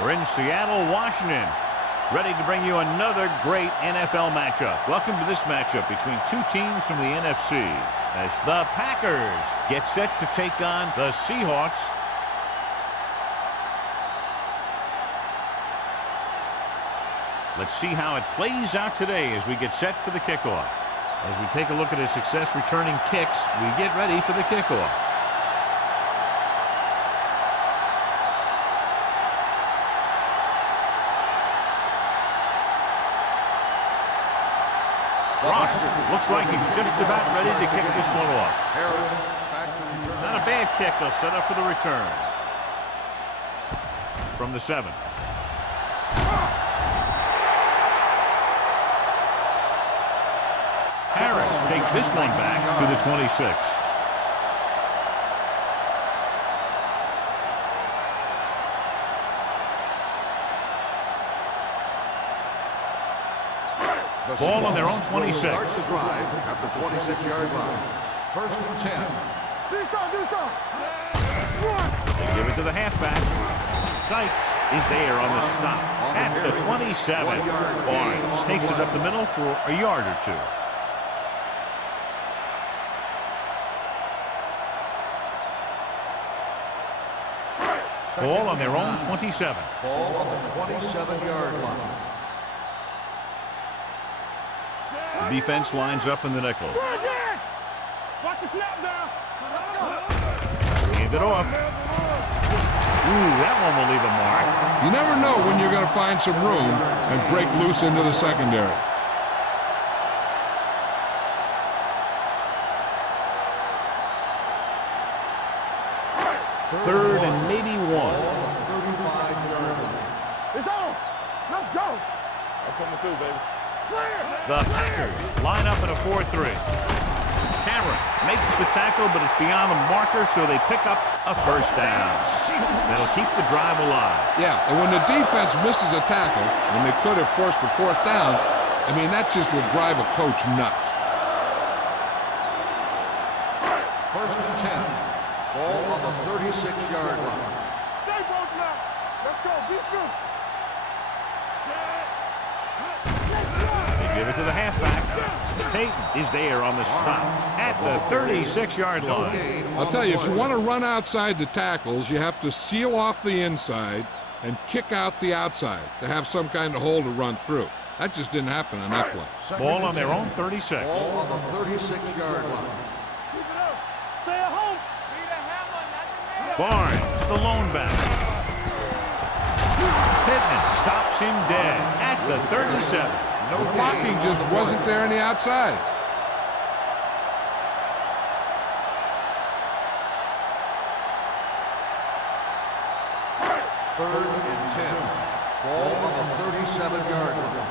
We're in Seattle, Washington, ready to bring you another great NFL matchup. Welcome to this matchup between two teams from the NFC as the Packers get set to take on the Seahawks. Let's see how it plays out today as we get set for the kickoff. As we take a look at his success returning kicks, we get ready for the kickoff. Ross looks like he's just about ready to kick this one off. Not a bad kick. They'll set up for the return. From the 7. Harris takes this one back to the 26. Ball on their own 26. Start the drive at the 26-yard line. 1st and 10. They give it to the halfback. Sykes is there on the stop at the 27. Barnes takes it up the middle for a yard or two. Ball on their own 27. Ball on the 27-yard line. The defense lines up in the nickel. Watch the snap down. Hand it off. Ooh, that one will leave a mark. You never know when you're going to find some room and break loose into the secondary. Third and maybe 1. 35-yard line. It's on. Let's go. I'm coming through, baby. The Packers line up in a 4-3. Cameron makes the tackle, but it's beyond the marker, so they pick up a first down. That'll keep the drive alive. Yeah, and when the defense misses a tackle, when they could have forced a 4th down, I mean, that just would drive a coach nuts. 1st and 10. Ball on the 36-yard line. Stay both now. Let's go. Be good. They give it to the halfback. Peyton is there on the stop at the 36-yard line. I'll tell you, if you want to run outside the tackles, you have to seal off the inside and kick out the outside to have some kind of hole to run through. That just didn't happen on that play. Ball on their own 36. Ball on the 36-yard line. Keep it up. Stay at home. Barnes, the lone back. Pittman stops him dead at the 37. The blocking just wasn't there on the outside. Third and 10. Ball on the 37-yard line.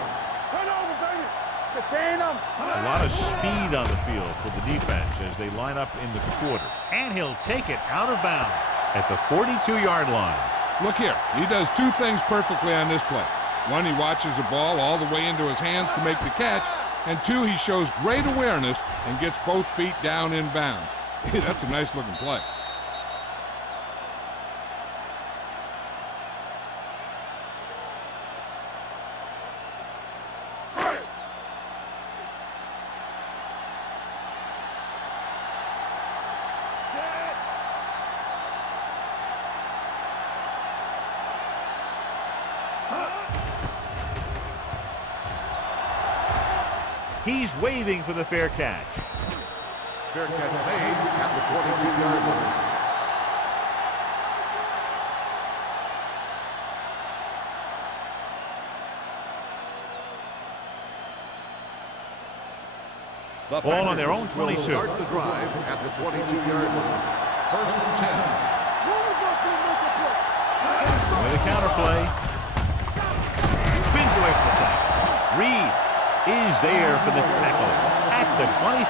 Turn over, baby. Contain them. A lot of speed on the field for the defense as they line up in the quarter. And he'll take it out of bounds at the 42-yard line. Look here, he does 2 things perfectly on this play. 1, he watches the ball all the way into his hands to make the catch, and 2, he shows great awareness and gets both feet down in bounds. That's a nice looking play. He's waving for the fair catch. Fair catch made at the 22-yard line. Ball on their own 22. Start the drive at the 22-yard line. 1st and 10. With a counter play. Spins away from the tackle. Reed is there for the tackle at the 25.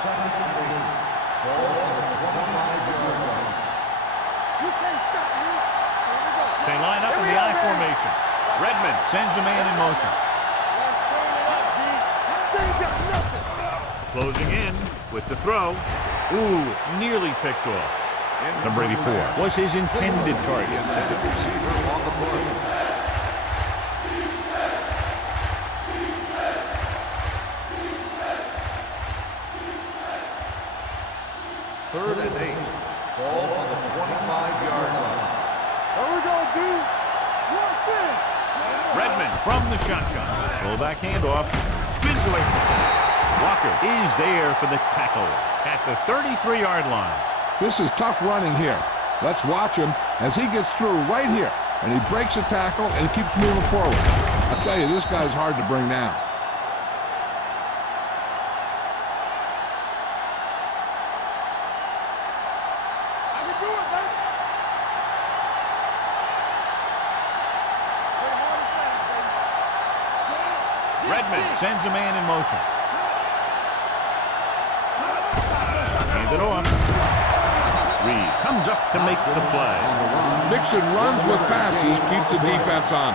Second and 8. Ball on the 25-yard line. You can't stop me. They line up in the I formation. Redmond sends a man in motion. Let's bring it up, D. Closing in with the throw. Ooh, nearly picked off. Number 84 was his intended target. Intended receiver on the play. Third and 8. Ball on the 25-yard line. There we go, D. Watch it. Redmond from the shotgun. Fullback handoff. Spins away from the tackle. Walker is there for the tackle at the 33-yard line. This is tough running here. Let's watch him as he gets through right here. And he breaks a tackle and keeps moving forward. I tell you, this guy's hard to bring down. I can do it, man. Redmond sends a man in motion. Hand it on. Reed comes up to make the play. Mixon runs with passes, keeps the defense on.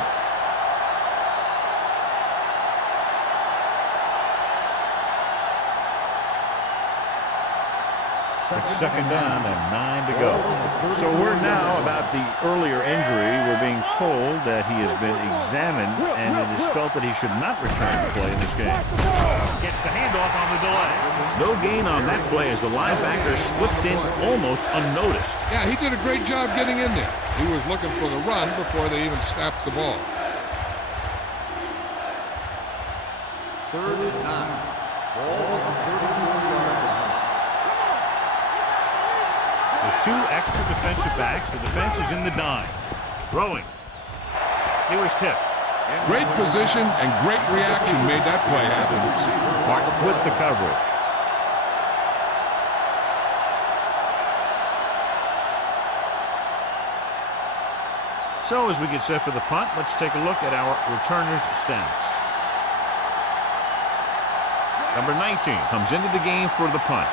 It's second down and 9 to go. So we're now about the earlier injury. We're being told that he has been examined and it is felt that he should not return to play in this game. Gets the handoff on the delay. No gain on that play as the linebacker slipped in almost unnoticed. Yeah, he did a great job getting in there. He was looking for the run before they even snapped the ball. Third and 9. Ball on the 34-yard line. With two extra defensive backs, the defense is in the dime. Throwing. Here is Tip. Great position and great reaction made that play happen. Martin with the coverage. So as we get set for the punt, let's take a look at our returners' stats. Number 19 comes into the game for the punt.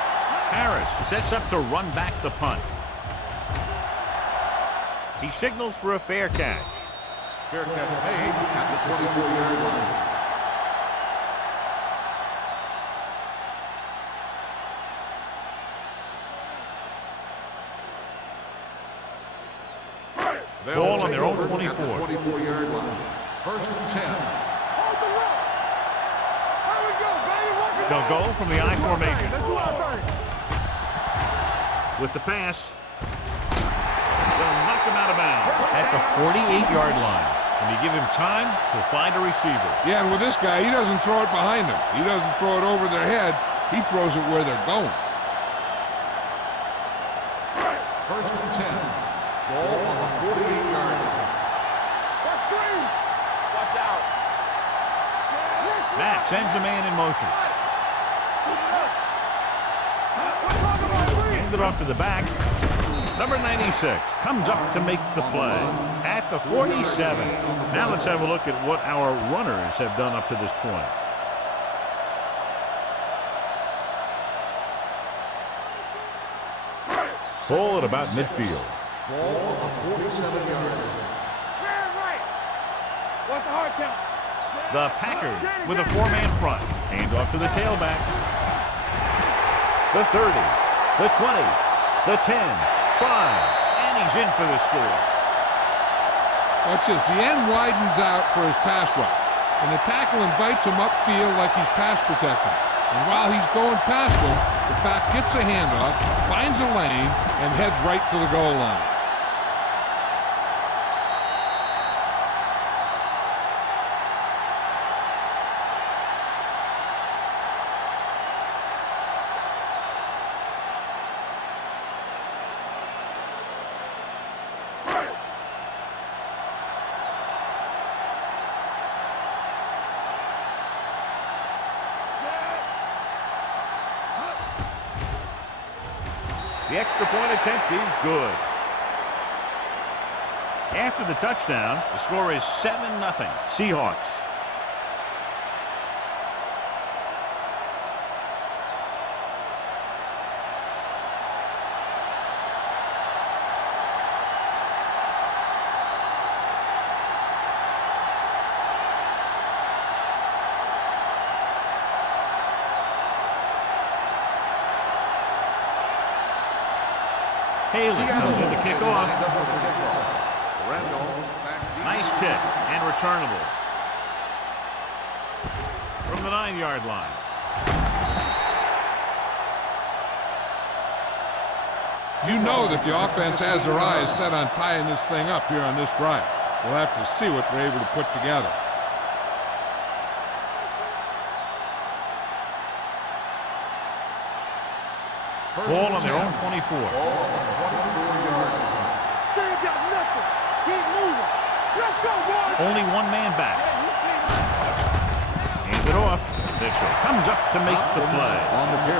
Harris sets up to run back the punt. He signals for a fair catch. Fair catch made at the 24-yard line. Ball on their own 24. At the 24-yard line. First and 10. They'll go from the I formation. With the pass, they'll knock him out of bounds at the 48-yard line. When you give him time, he'll find a receiver. Yeah, and with this guy, he doesn't throw it behind them. He doesn't throw it over their head. He throws it where they're going. First and 10. Ball on the 48-yard line. Watch out. Matt sends a man in motion. Hand it off to the back. Number 96 comes up to make the play at the 47. Now let's have a look at what our runners have done up to this point. Full at about midfield. Ball on the 47-yard line. What's the hard count? The Packers with a four-man front. Hand off to the tailback. The 30, the 20, the 10, 5, and he's in for the score. Watch this. The end widens out for his pass rush, and the tackle invites him upfield like he's pass protecting. And while he's going past him, the back gets a handoff, finds a lane, and heads right to the goal line. The extra point attempt is good. After the touchdown, the score is 7-0 Seahawks. Haley comes in to kick off. Randolph back deep. Nice kick and returnable. From the 9-yard line. You know that the offense has their eyes set on tying this thing up here on this drive. We'll have to see what they're able to put together. Ball on their own 24. Ball on the 24-yard line. They ain't got nothing. Keep moving. Let's go, boys. Only one man back. Hands it off. Mitchell comes up to make the play.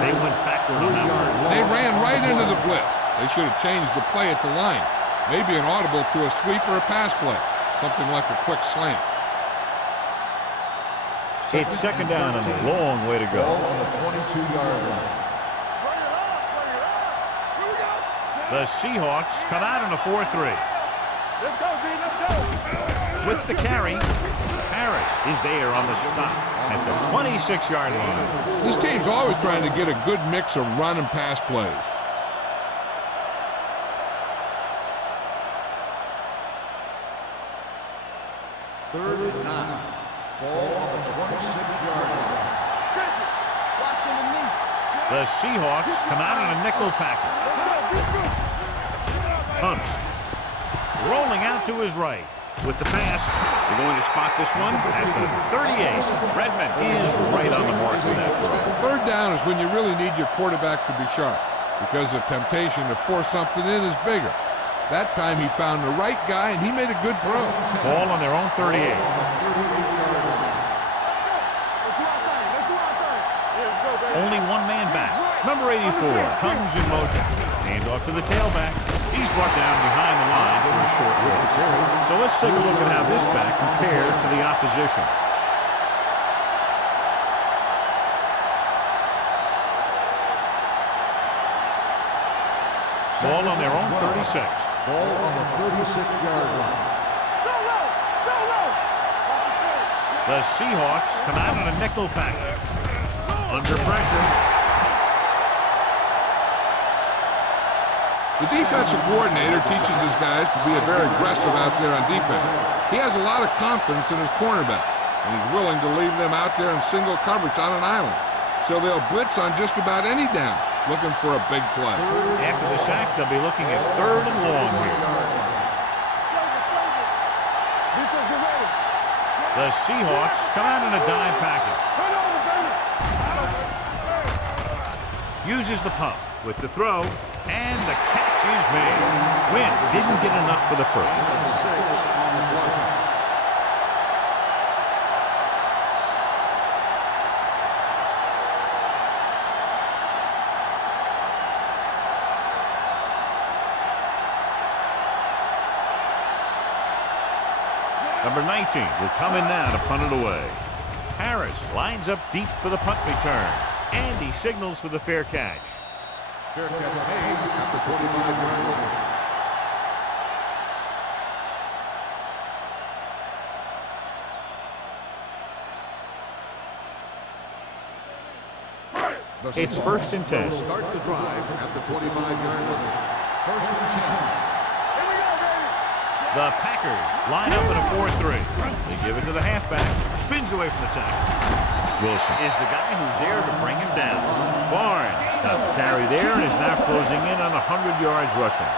They went backward on that one. They ran right into the blitz. They should have changed the play at the line. Maybe an audible to a sweep or a pass play. Something like a quick slant. It's second down and a long way to go. Ball on the 22-yard line. The Seahawks come out in a 4-3. Let's go, B. Let's go. With the carry, Harris is there on the stop at the 26-yard line. This team's always trying to get a good mix of run and pass plays. Third and 9. Ball on the 26-yard line. Watching the knee. The Seahawks come out in a nickel package. Hunts rolling out to his right with the pass. They're going to spot this one at the 38. Redmond is right on the mark with that throw. Third down is when you really need your quarterback to be sharp because the temptation to force something in is bigger. That time he found the right guy and he made a good throw. Ball on their own 38. Only one man back. Number 84 comes in motion. Hand off to the tailback. He's brought down behind the line for a short race. So let's take a look at how this back compares to the opposition. Ball on their own 36. Ball on the 36-yard line. The Seahawks come out in a nickel package. Under pressure. The defensive coordinator teaches his guys to be very aggressive out there on defense. He has a lot of confidence in his cornerback, and he's willing to leave them out there in single coverage on an island. So they'll blitz on just about any down, looking for a big play. After the sack, they'll be looking at third and long here. The Seahawks come out in a dime package. Uses the pump with the throw, and the catch is made. Wynn didn't get enough for the first. Number 19 will come in now to punt it away. Harris lines up deep for the punt return, and he signals for the fair catch. Fair catch made at the 25-yard line. It's first and 10. Start the drive at the 25-yard line. First and 10. The Packers line up in a 4-3. They give it to the halfback. Spins away from the tackle. Wilson is the guy who's there to bring him down. Barnes got the carry there and is now closing in on 100 yards rushing.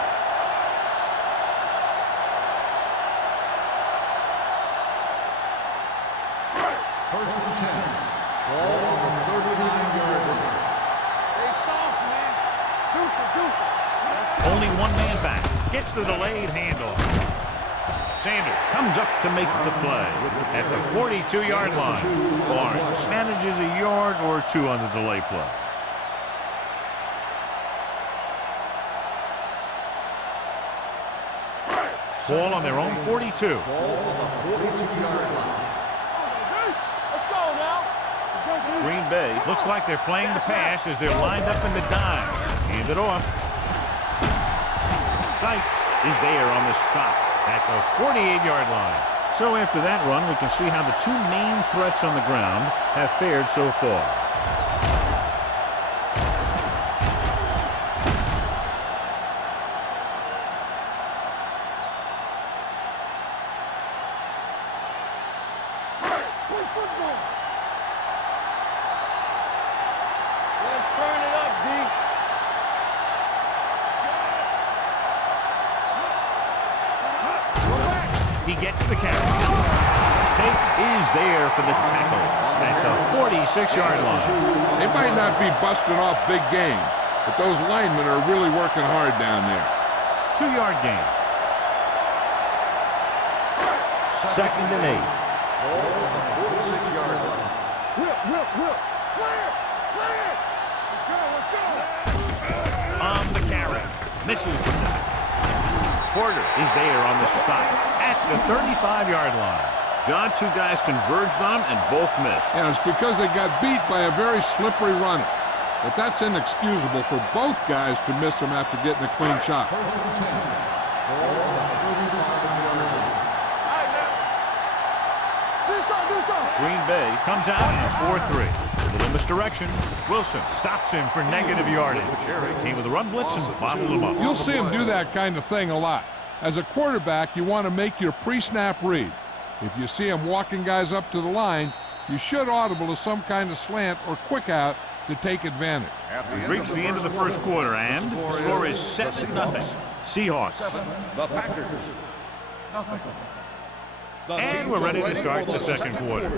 First and 10. Ball on the 39-yard line. Hey, soft, man. Deuce. Only one man back. Gets the delayed handoff. Sanders comes up to make the play at the 42-yard line. Barnes manages a yard or two on the delay play. Ball on their own 42. Ball on the 42-yard line. Let's go now. Green Bay looks like they're playing the pass as they're lined up in the dime. Hand it off. Sykes is there on the stop at the 48-yard line. So after that run, we can see how the two main threats on the ground have fared so far. gets the carry. Tate is there for the tackle at the 46-yard line. They might not be busting off big game, but those linemen are really working hard down there. 2-yard gain. 2nd and 8. Ball on the 46-yard line. Whip. Clear. Let's go. On the carry. Misses the tackle. Porter is there on the stop at the 35-yard line. John, 2 guys converged on him and both missed. And it's because they got beat by a very slippery runner. But that's inexcusable for both guys to miss him after getting a clean shot. First and 10. Ball on the 35-yard line. This on. Green Bay comes out in a 4-3. A little misdirection. Wilson stops him for negative yardage. Came with a run blitz and bottled him up. You'll see him do that kind of thing a lot. As a quarterback, you want to make your pre-snap read. If you see him walking guys up to the line, you should audible to some kind of slant or quick out to take advantage. We've reached the end of the first quarter, and the score is 7-0. Seahawks. The Packers. Nothing. And we're ready to start the second quarter.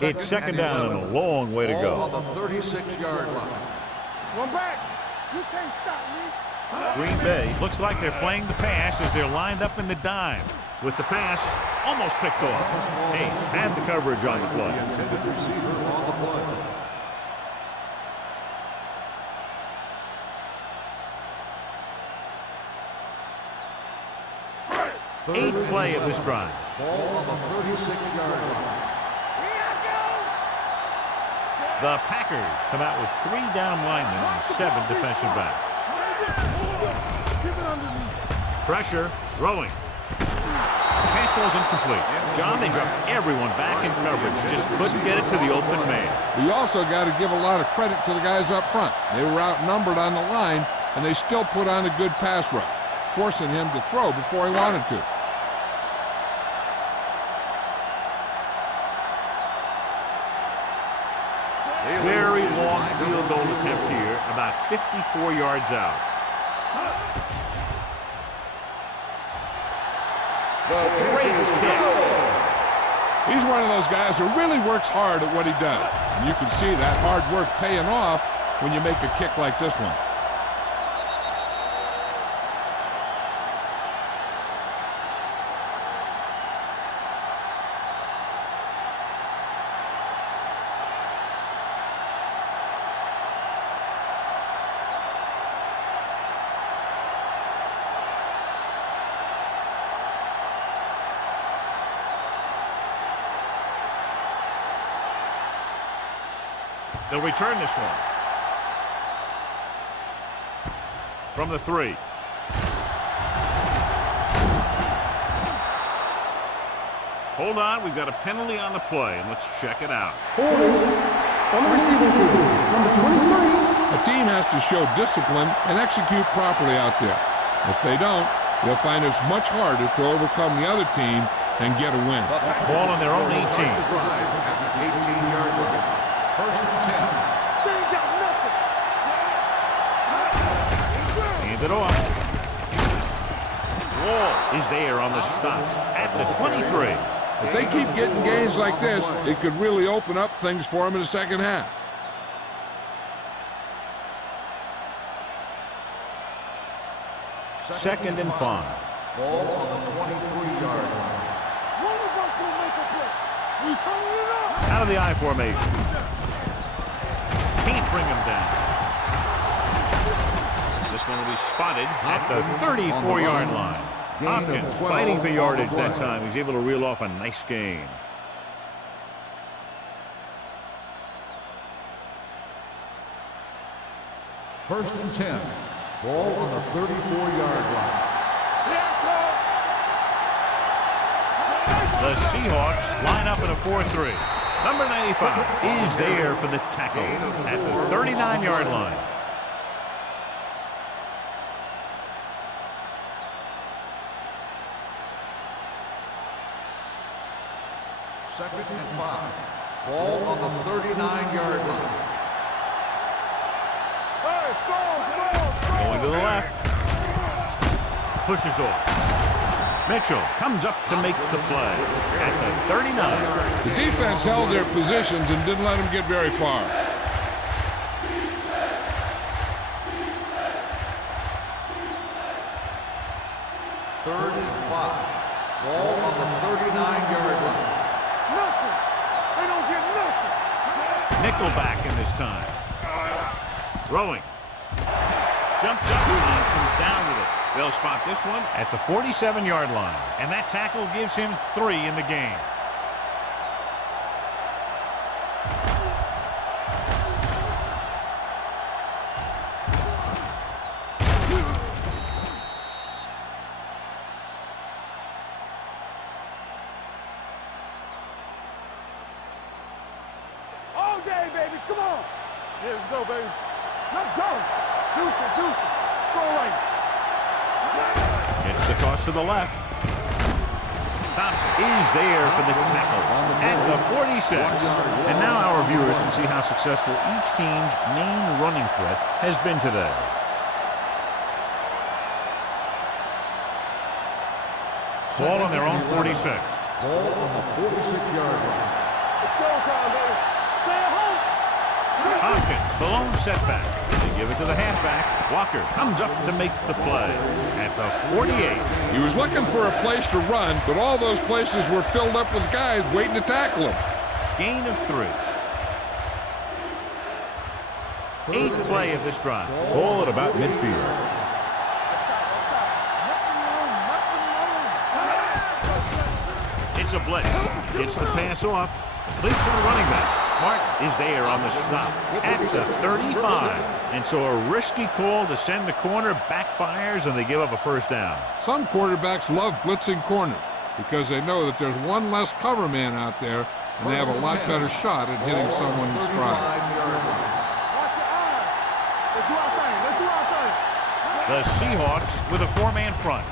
It's second down and a long way to Ball go. on the 36-yard line. One back. You can't stop me. Green Bay looks like they're playing the pass as they're lined up in the dime. With the pass almost picked off. Hey, had the coverage on the The play. intended receiver on the play. Eighth play of this drive. Ball on the 36-yard line. The Packers come out with 3 down linemen and 7 defensive backs. Pressure, throwing. Pass was incomplete. John, they dropped everyone back in coverage. Just couldn't get it to the open man. We also got to give a lot of credit to the guys up front. They were outnumbered on the line, and they still put on a good pass rush, forcing him to throw before he wanted to. Very long field goal attempt here, about 54 yards out. Great kick. He's one of those guys who really works hard at what he does. And you can see that hard work paying off when you make a kick like this one. They'll return this one. From the 3. Hold on, we've got a penalty on the play, and let's check it out. Holding on the receiving team, number 23. A team has to show discipline and execute properly out there. If they don't, they'll find it's much harder to overcome the other team and get a win. Ball on their own 18. Drive at the 18-yard line. First and 10. They ain't got nothing. Hand it off. Wall is there on the stop at the 23. If they keep getting gains like this, it could really open up things for them in the second half. Second and 5. Ball on the 23-yard line. One of us will make a play. We turning it up. Out of the I formation. Can't bring him down. This one will be spotted at the 34-yard line. Hopkins fighting for yardage that time. He's able to reel off a nice gain. First and 10. Ball on the 34-yard line. The Seahawks line up in a 4-3. Number 95 is there for the tackle at the 39-yard line. Second and 5. Ball on the 39-yard line. Going to the left. pushes off. Mitchell comes up to make the play at the 39. The defense held their positions and didn't let them get very far. Third and 5. Ball on the 39-yard line. Nothing. They don't get nothing. Nickelback in this time. Throwing. Jumps up and comes down with it. They'll spot this one at the 47-yard line. And that tackle gives him 3 in the game. All day, baby. Come on. Yeah, let's go, baby. Let's go. Deuce it. Stroll right. It's the toss to the left. Thompson is there for the tackle at the 46. And now our viewers can see how successful each team's main running threat has been today. Ball on their own 46. Ball on the 46-yard line. It's showtime, baby. Stay at home. Hopkins, the lone setback. They give it to the halfback. Walker comes up to make the play at the 48. He was looking for a place to run, but all those places were filled up with guys waiting to tackle him. Gain of 3. 8th play of this drive. Ball at about midfield. It's a blitz. Gets the pass off. Complete to the running back. Martin is there on the stop at the 35. And so a risky call to send the corner backfires, and they give up a first down. Some quarterbacks love blitzing corners because they know that there's one less cover man out there, and they have a lot better shot at hitting someone in stride. Watch your eyes. Let's do our thing. The Seahawks with a 4-man front.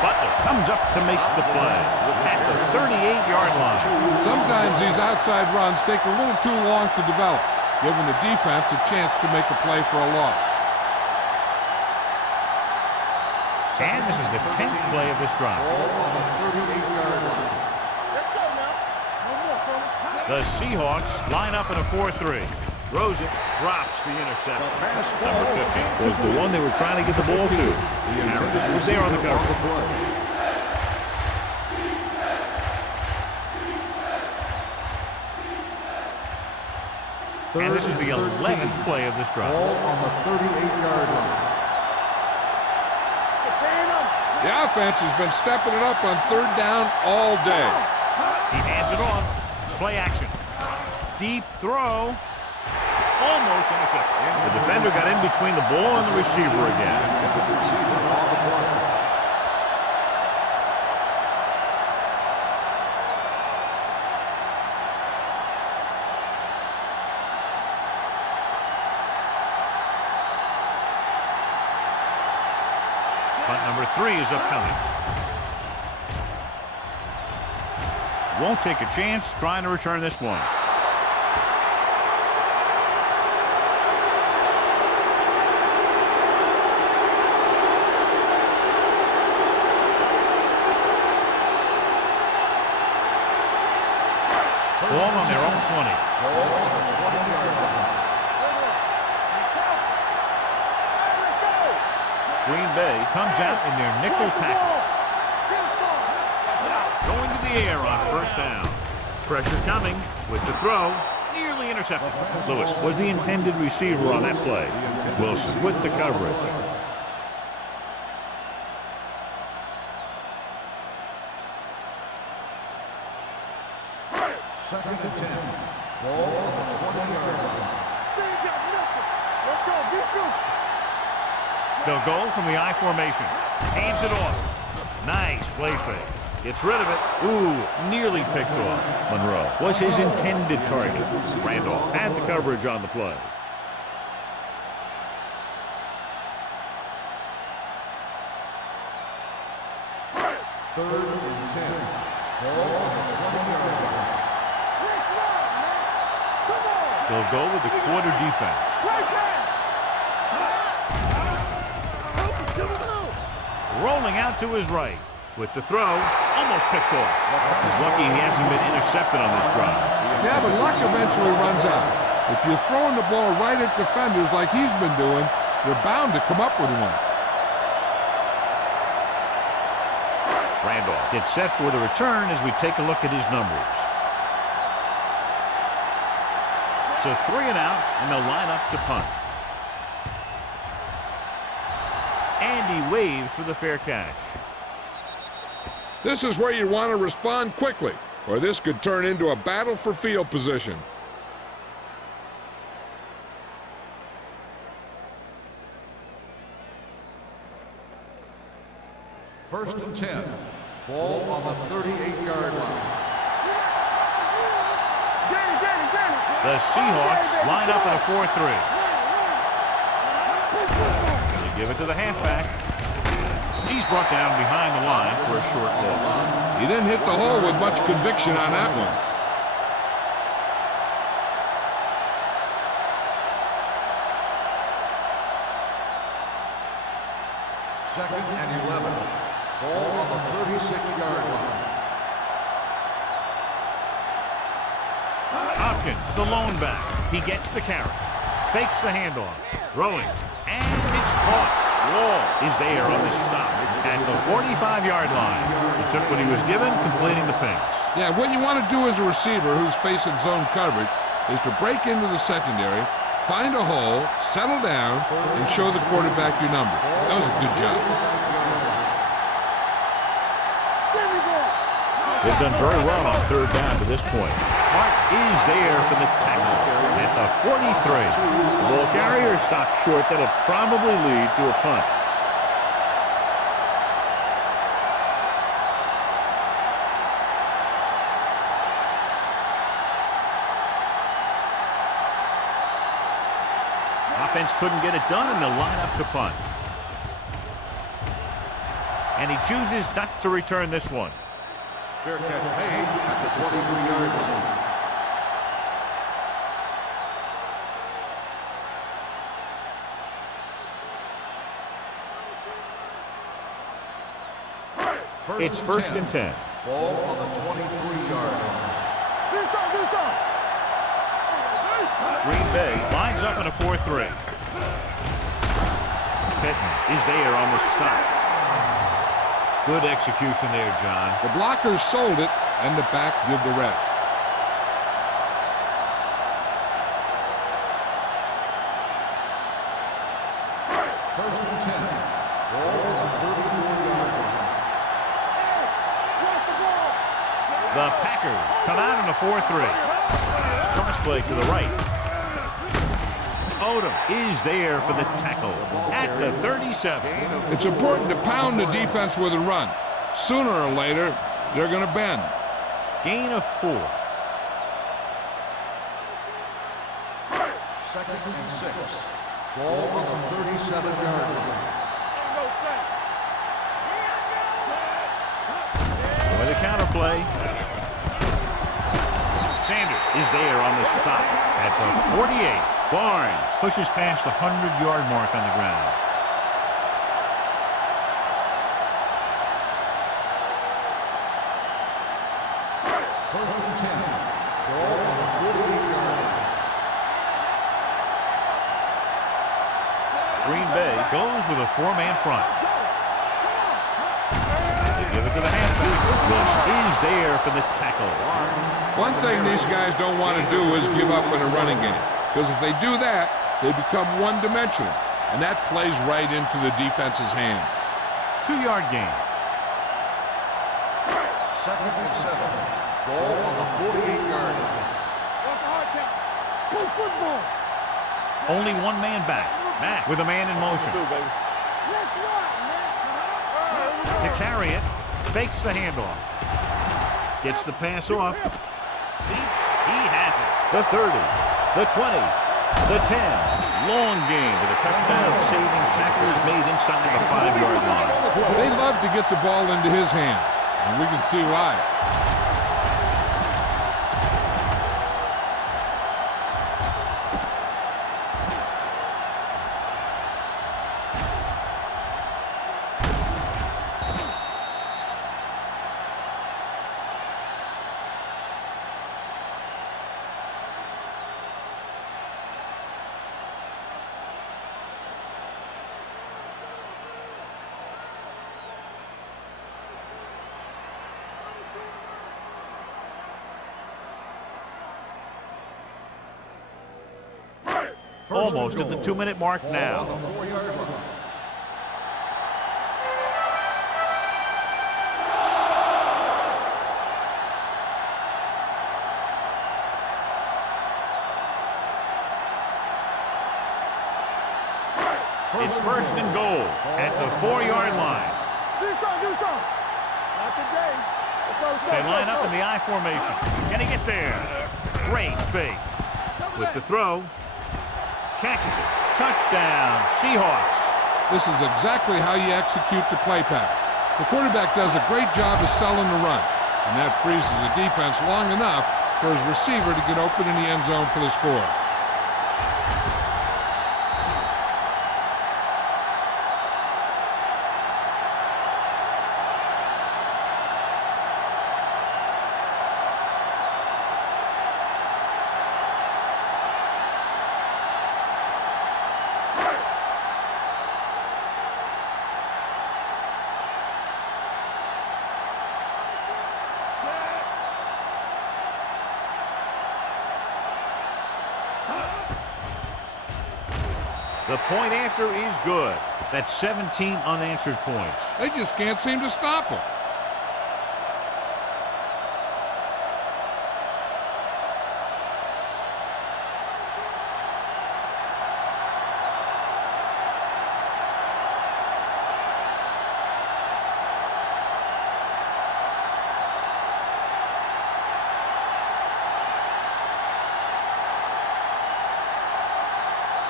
Butler comes up to make the play at the 38-yard line. Sometimes these outside runs take a little too long to develop, giving the defense a chance to make a play for a loss. And this is the 10th play of this drive. Ball on the 38-yard line. Let's go now. No more, fellas. The Seahawks line up in a 4-3. Throws it, drops the interception. Number 50 was the one they were trying to get the ball to. Harris was there on the cover. And this is the 11th play of this drive. Ball on the 38-yard line. The offense has been stepping it up on 3rd down all day. He hands it off. Play action. Deep throw. Almost intercepted. The defender got in between the ball and the receiver again. Punt number 3 is upcoming. Won't take a chance trying to return this one. Ball on their own 20. Ball on the 20-yard line. Green Bay comes out in their nickel package. Going to the air on 1st down. Pressure coming with the throw. Nearly intercepted. Lewis was the intended receiver on that play. Wilson with the coverage. Second and 10. Ball on the 20-yard line. Let's go. Defense. They'll go from the I formation. Hands it off. Nice play fake. Gets rid of it. Ooh, nearly picked off. Monroe was his intended target. Randolph had the coverage on the play. Third and 10. Ball on the 20-yard line. They'll go with the quarter defense. Right there. rolling out to his right. With the throw, almost picked off. He's lucky he hasn't been intercepted on this drive. Yeah, but luck eventually runs out. If you're throwing the ball right at defenders like he's been doing, you're bound to come up with one. Randolph gets set for the return as we take a look at his numbers. So 3 and out, and they'll line up to punt. And he waves for the fair catch. This is where you want to respond quickly, or this could turn into a battle for field position. First and 10. Ball on the 38-yard line. The Seahawks line up in a 4-3. They give it to the halfback. He's brought down behind the line for a short loss. He didn't hit the hole with much conviction on that one. Second and 11. Ball on the 36-yard line. Hopkins, the lone back. He gets the carry. Fakes the handoff. Throwing. And it's caught. Wall is there on the stop at the 45-yard line. He took what he was given, completing the pass. Yeah, what you want to do as a receiver who's facing zone coverage is to break into the secondary, find a hole, settle down, and show the quarterback your number. That was a good job. They've done very well on third down to this point. Hart is there for the tackle at the 43. The ball carrier stops short. That'll probably lead to a punt. Offense couldn't get it done, and they'll line up to punt. And he chooses not to return this one. Fair catch made at the 23-yard line. It's first and 10. Ball on the 23-yard line. Green Bay lines up in a 4-3. Pitton is there on the stop. Good execution there, John. The blockers sold it, and the back did the rest. First and 10. Ball on the 34-yard line. The Packers come out in a 4-3. Cross play to the right. Odom is there for the tackle at the 37. It's important to pound the defense with a run. Sooner or later, they're going to bend. Gain of 4. Second and 6. Ball on the 37-yard line. With a counter play. Sanders is there on the stop at the 48. Barnes pushes past the 100-yard mark on the ground. First and 10. Ball on the 48-yard line. Green Bay goes with a 4-man front. They give it to the halfback. This is there for the tackle. One thing these guys don't want to do is give up in a running game. Because if they do that, they become one-dimensional. And that plays right into the defense's hand. 2-yard gain. Second and 7. Ball on the 48-yard line. Only one man back. Mack with a man in motion. To carry it, fakes the handoff. Gets the pass off. Deep. He has it. The 30. The 20, the 10, long gain to the touchdown saving tackle is made inside the 5-yard line. They love to get the ball into his hand, and we can see why. almost at the 2-minute mark now. On the 4-yard line. It's first and goal at the 4-yard line. Do something. Not today. Let's go. They line up in the I formation. Can he get there? Great fake. With the throw. Catches it. Touchdown, Seahawks. This is exactly how you execute the play pattern. The quarterback does a great job of selling the run, and that freezes the defense long enough for his receiver to get open in the end zone for the score. The point after is good. That's 17 unanswered points. They just can't seem to stop him.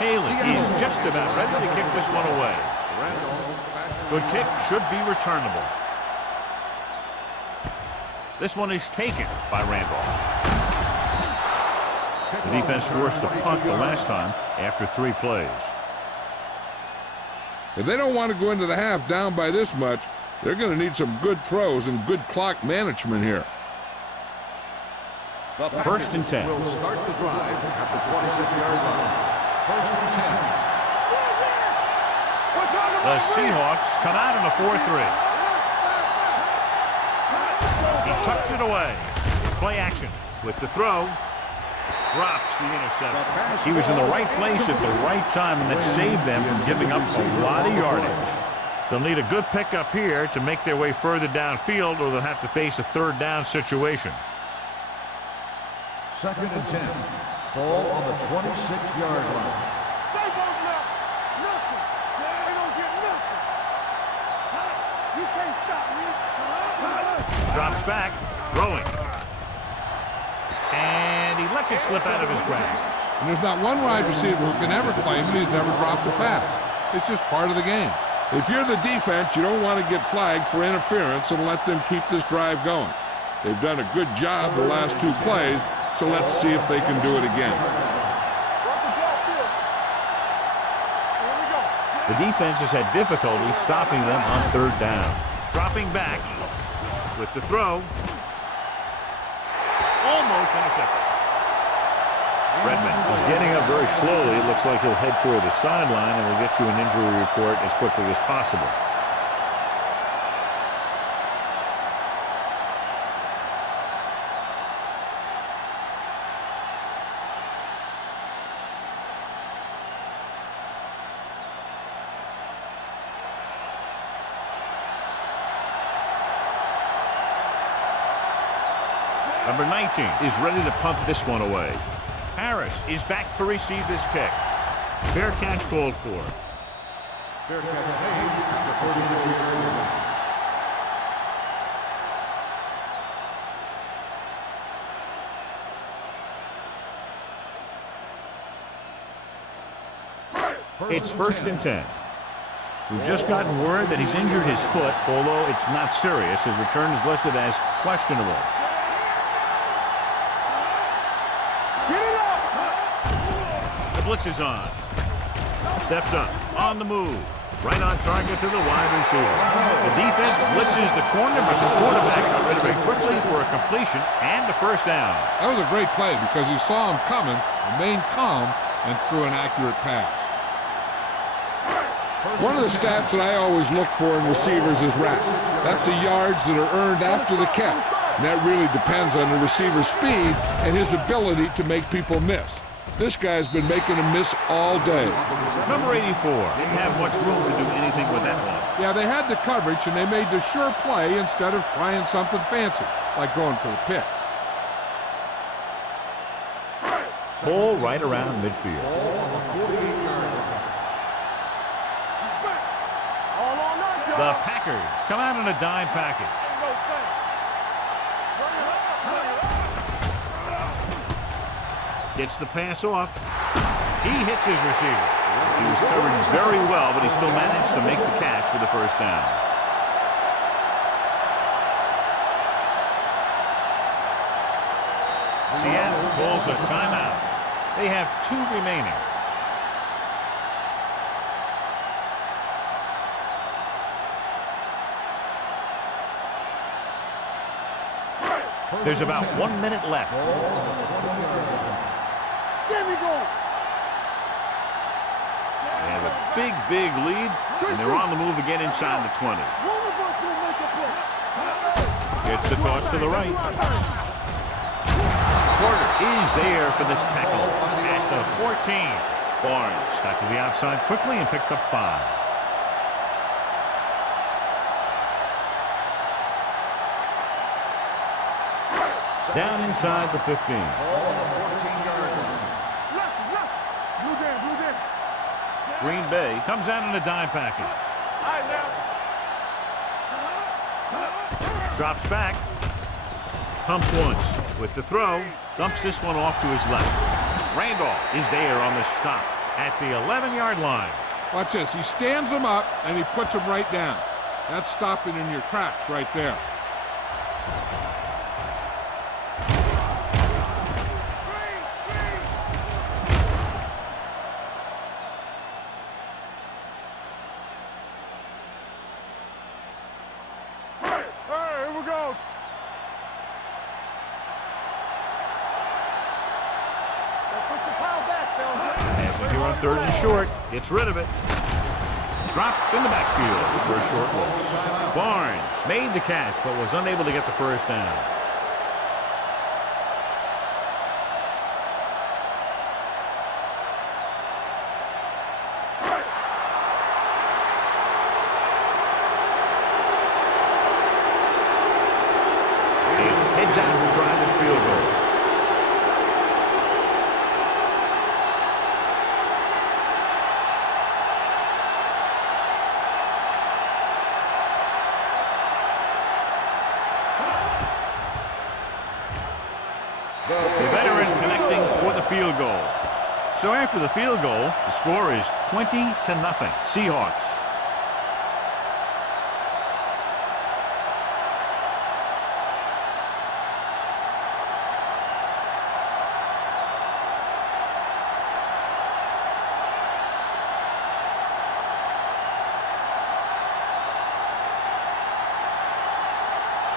Haley is just about ready to kick this one away. Good kick, should be returnable. This one is taken by Randolph. The defense forced a punt the last time after 3 plays. If they don't want to go into the half down by this much, they're going to need some good throws and good clock management here. First and 10. Will start the drive at the 26-yard line. First and 10. The Seahawks come out in a 4-3. He tucks it away. Play action with the throw. Drops the interception. He was in the right place at the right time, and that saved them from giving up a lot of yardage. They'll need a good pickup here to make their way further downfield, or they'll have to face a 3rd down situation. Second and 10. Ball on the 26-yard line. They won't know nothing. They don't get nothing. You can't stop me. Drops back, throwing. And he lets it slip out of his grasp. And there's not one wide receiver who can ever claim he's never dropped a pass. It's just part of the game. If you're the defense, you don't want to get flagged for interference and let them keep this drive going. They've done a good job the last 2 plays, so let's see if they can do it again. The defense has had difficulty stopping them on 3rd down. Dropping back with the throw. Almost intercepted. Redmond is getting up very slowly. It looks like he'll head toward the sideline, and we'll get you an injury report as quickly as possible. Number 19 is ready to punt this one away. Harris is back to receive this kick. Fair catch called for. Fair catch made at the 34-yard line. It's first and 10. We've just gotten word that he's injured his foot, although it's not serious. His return is listed as questionable. The blitz is on. Steps up, on the move. Right on target to the wide receiver. The defense blitzes the corner, but the quarterback got rid of it quickly for a completion and a 1st down. That was a great play because he saw him coming, remained calm, and threw an accurate pass. One of the stats that I always look for in receivers is RAS. That's the yards that are earned after the catch. And that really depends on the receiver's speed and his ability to make people miss. This guy's been making a miss all day. Number 84 didn't have much room to do anything with that one. Yeah, they had the coverage, and they made the sure play instead of trying something fancy, like going for the pick. Ball right around midfield. Ball on the 48-yard line. All on us, y'all. The Packers come out in a dime package. Ain't no thing. Bring it up, bring it up. Gets the pass off. He hits his receiver. He was covered very well, but he still managed to make the catch for the first down. Seattle calls a timeout. They have 2 remaining. There's about 1 minute left. There we go. They have a big, big lead, and they're on the move again inside the 20. One of us will make a play. Gets the toss to the right. Porter is there for the tackle at the 14. Barnes got to the outside quickly and picked up 5. Down inside the 15. Ball on the 14-yard line. Left. Blue game. Green Bay comes out in a dime package. All right, now. Drops back. Pumps once. With the throw, dumps this one off to his left. Randolph is there on the stop at the 11-yard line. Watch this. He stands him up, and he puts him right down. That's stopping in your tracks right there. Here on 3rd and short, gets rid of it. Drop in the backfield for a short loss. Barnes made the catch, but was unable to get the first down. He heads out to try this field goal. The veteran connecting for the field goal. So after the field goal, the score is 20-0. Seahawks.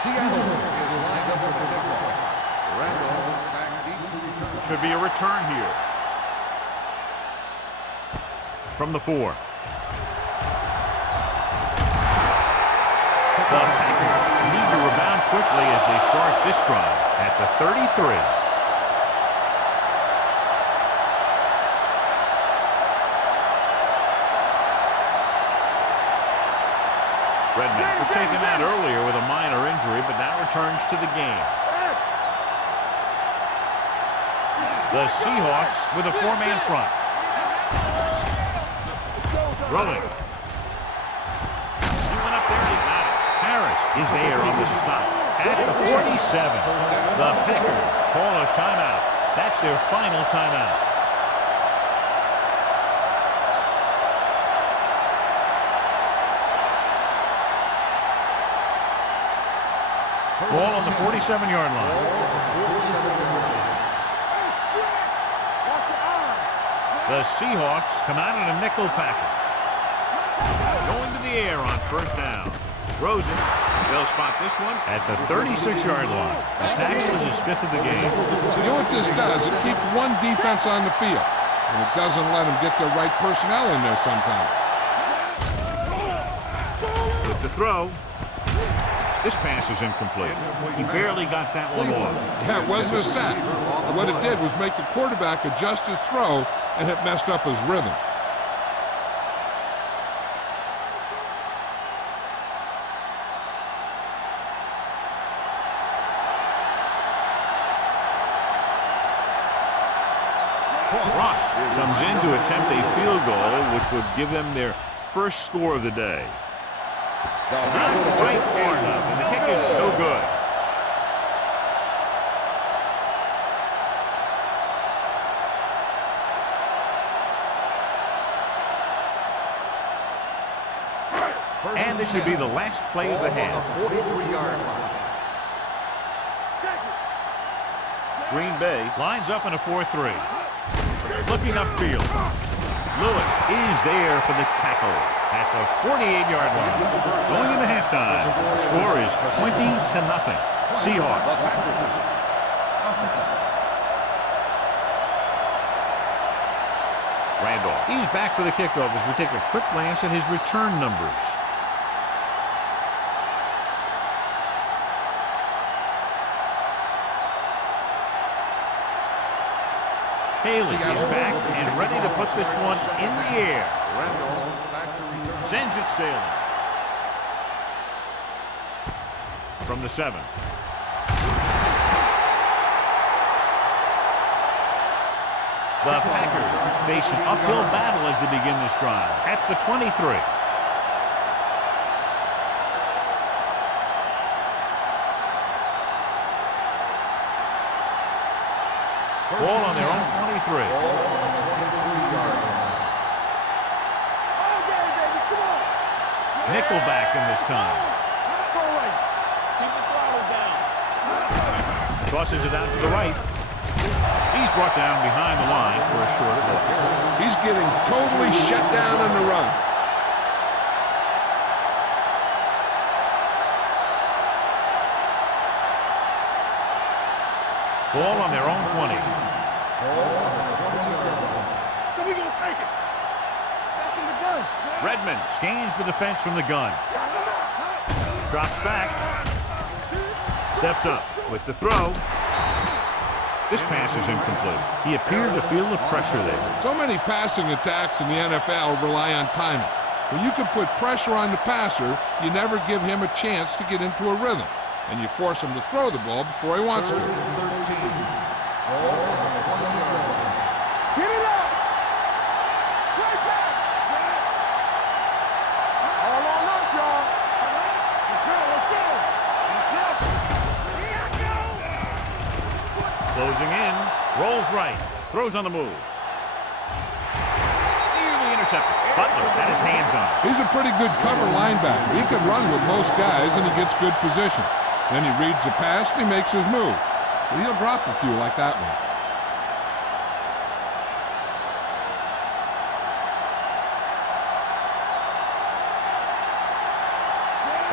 Seattle is lined up for the kickoff. Randolph back deep to return. Should be a return here. From the 4. The Packers need to rebound quickly as they start this drive at the 33. Redman was taken out earlier with a minor injury, but now returns to the game. The Seahawks with a 4-man front. Throwing. He went up there and he got it. Harris is there on the stop at the 47. The Packers call a timeout. That's their final timeout. Ball on the 47-yard line. The Seahawks come out in a nickel package. Going to the air on first down. Rosen, they'll spot this one at the 36-yard line. The tackle is his 5th of the game. You know what this does? It keeps one defense on the field, and it doesn't let them get the right personnel in there sometimes. With the throw. This pass is incomplete. He barely got that one off. Yeah, it wasn't a sack. What it did was make the quarterback adjust his throw, and it messed up his rhythm. Ross comes in to attempt a field goal, which would give them their first score of the day. Not quite far enough, and the kick is no good. And this should be the last play of the half. 43-yard line. Green Bay lines up in a 4-3. Looking upfield. Lewis is there for the tackle at the 48-yard line. Going into halftime, the score is 20-0. Seahawks. Randolph. He's back for the kickoff as we take a quick glance at his return numbers. Haley is back and ready to put this one in the air. Sends it sailing. From the 7. The Packers face an uphill battle as they begin this drive at the 23. Ball on their own 23. Nickelback in this time. Tosses it out to the right. He's brought down behind the line for a short loss. He's getting totally shut down on the run. Ball on their own 20. So we're going to take it. Back in the gun. Redmond scans the defense from the gun. Drops back. Steps up with the throw. This pass is incomplete. He appeared to feel the pressure there. So many passing attacks in the NFL rely on timing. When you can put pressure on the passer, you never give him a chance to get into a rhythm, and you force him to throw the ball before he wants to. Get it up. Right back. All on us, y'all. Let's go, let's go. Closing in. Rolls right. Throws on the move. Nearly intercepted. Butler had his hands on it. He's a pretty good cover linebacker. He can run with most guys, and he gets good position. Then he reads the pass, and he makes his move. But he'll drop a few like that one.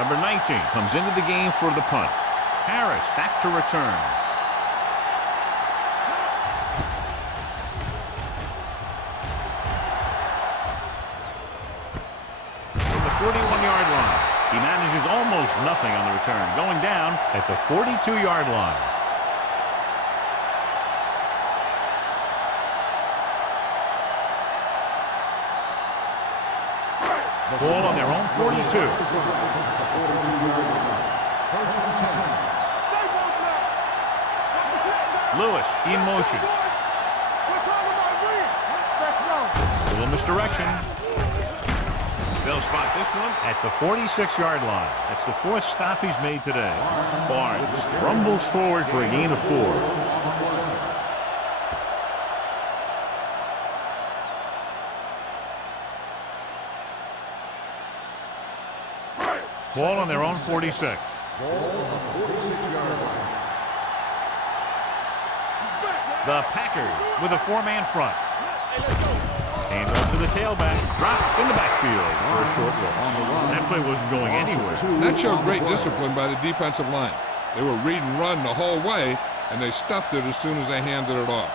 Number 19 comes into the game for the punt. Harris back to return. From the 41-yard line, he manages almost nothing on the return, going down at the 42-yard line. Ball on their own 42. Lewis in motion. Little misdirection. They'll spot this one at the 46-yard line. That's the 4th stop he's made today. Barnes rumbles forward for a gain of 4. Ball on their own 46. The Packers with a 4-man front. Hand off to the tailback. Drop in the backfield for a short loss. That play wasn't going anywhere. That showed great discipline by the defensive line. They were read and run the whole way, and they stuffed it as soon as they handed it off.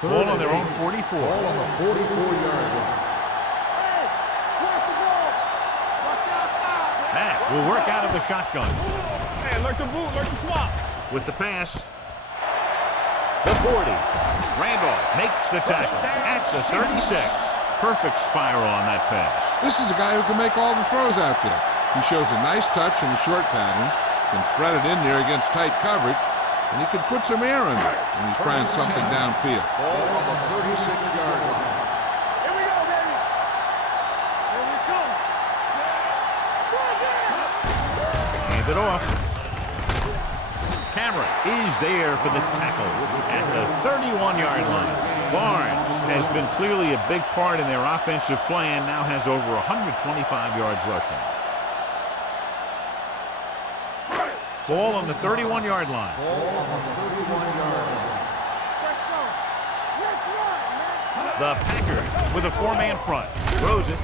Ball on their own 44. Ball on the 44-yard line. will work out of the shotgun. Hey, lurk the boot, lurk the swap. With the pass. The 40. Randolph makes the tackle at the 36. Perfect spiral on that pass. This is a guy who can make all the throws out there. He shows a nice touch in the short patterns, can thread it in there against tight coverage, and he can put some air under it when he's trying something downfield. Ball on the 36-yard line. Here we go, baby. Here we come. Hand it off. Cameron is there for the tackle at the 31-yard line. Barnes has been clearly a big part in their offensive plan, now has over 125 yards rushing. Ball on the 31-yard line. Ball on the 31-yard line. The Packers with a four-man front. Throws it.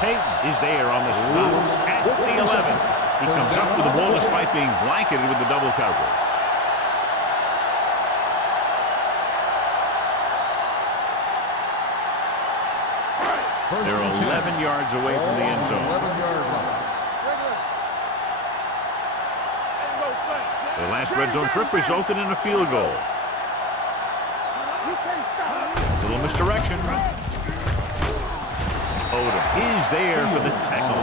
Payton is there on the stop at the 11. He comes up with the ball despite being blanketed with the double coverage. They're 11 yards away from the end zone. 11-yard line. Their last red zone trip resulted in a field goal. Little misdirection. Odom is there for the tackle.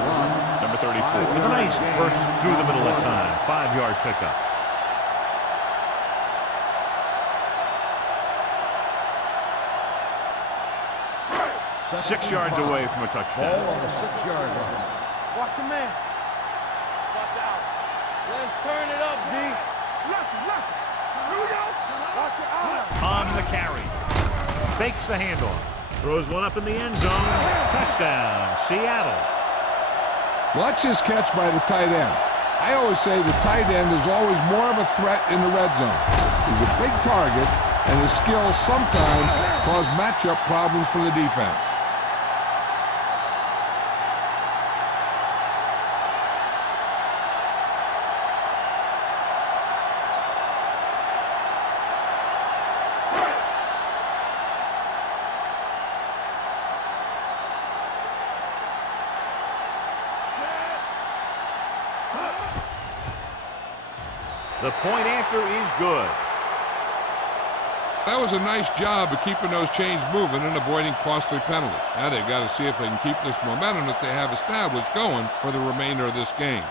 Number 34 with a nice burst through the middle of time. 5-yard pickup. Six yards away from a touchdown. Ball on the 6-yard line. Watch your man. Watch out. Let's turn it up, D. Lucky. Watch your eyes. On the carry. Fakes the handoff. Throws one up in the end zone. Touchdown, Seattle. Watch this catch by the tight end. I always say the tight end is always more of a threat in the red zone. He's a big target, and his skills sometimes cause matchup problems for the defense. The point after is good. That was a nice job of keeping those chains moving and avoiding costly penalties. Now they've got to see if they can keep this momentum that they have established going for the remainder of this game.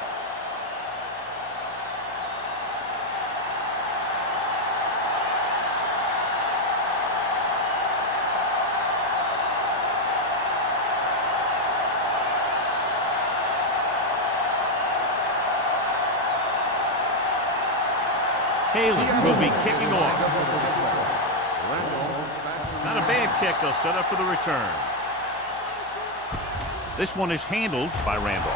Haley will be kicking off. Not a bad kick. They'll set up for the return. This one is handled by Randolph.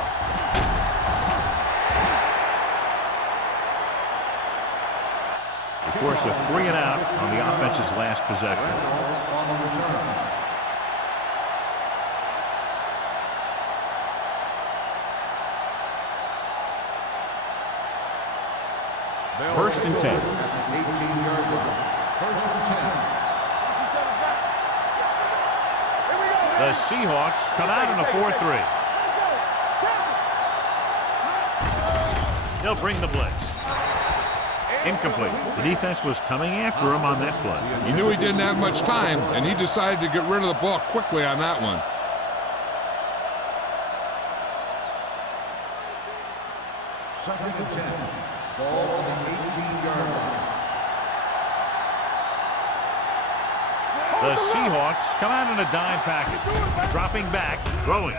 They forced a 3 and out on the offense's last possession. On the return. First and 10. At the 18-yard line. First and 10. The Seahawks come out in a 4-3. They'll bring the blitz. Incomplete. The defense was coming after him on that play. He knew he didn't have much time, and he decided to get rid of the ball quickly on that one. Second and 10. Ball on the 18-yard line. The Seahawks come out in a dime package. Dropping back, throwing.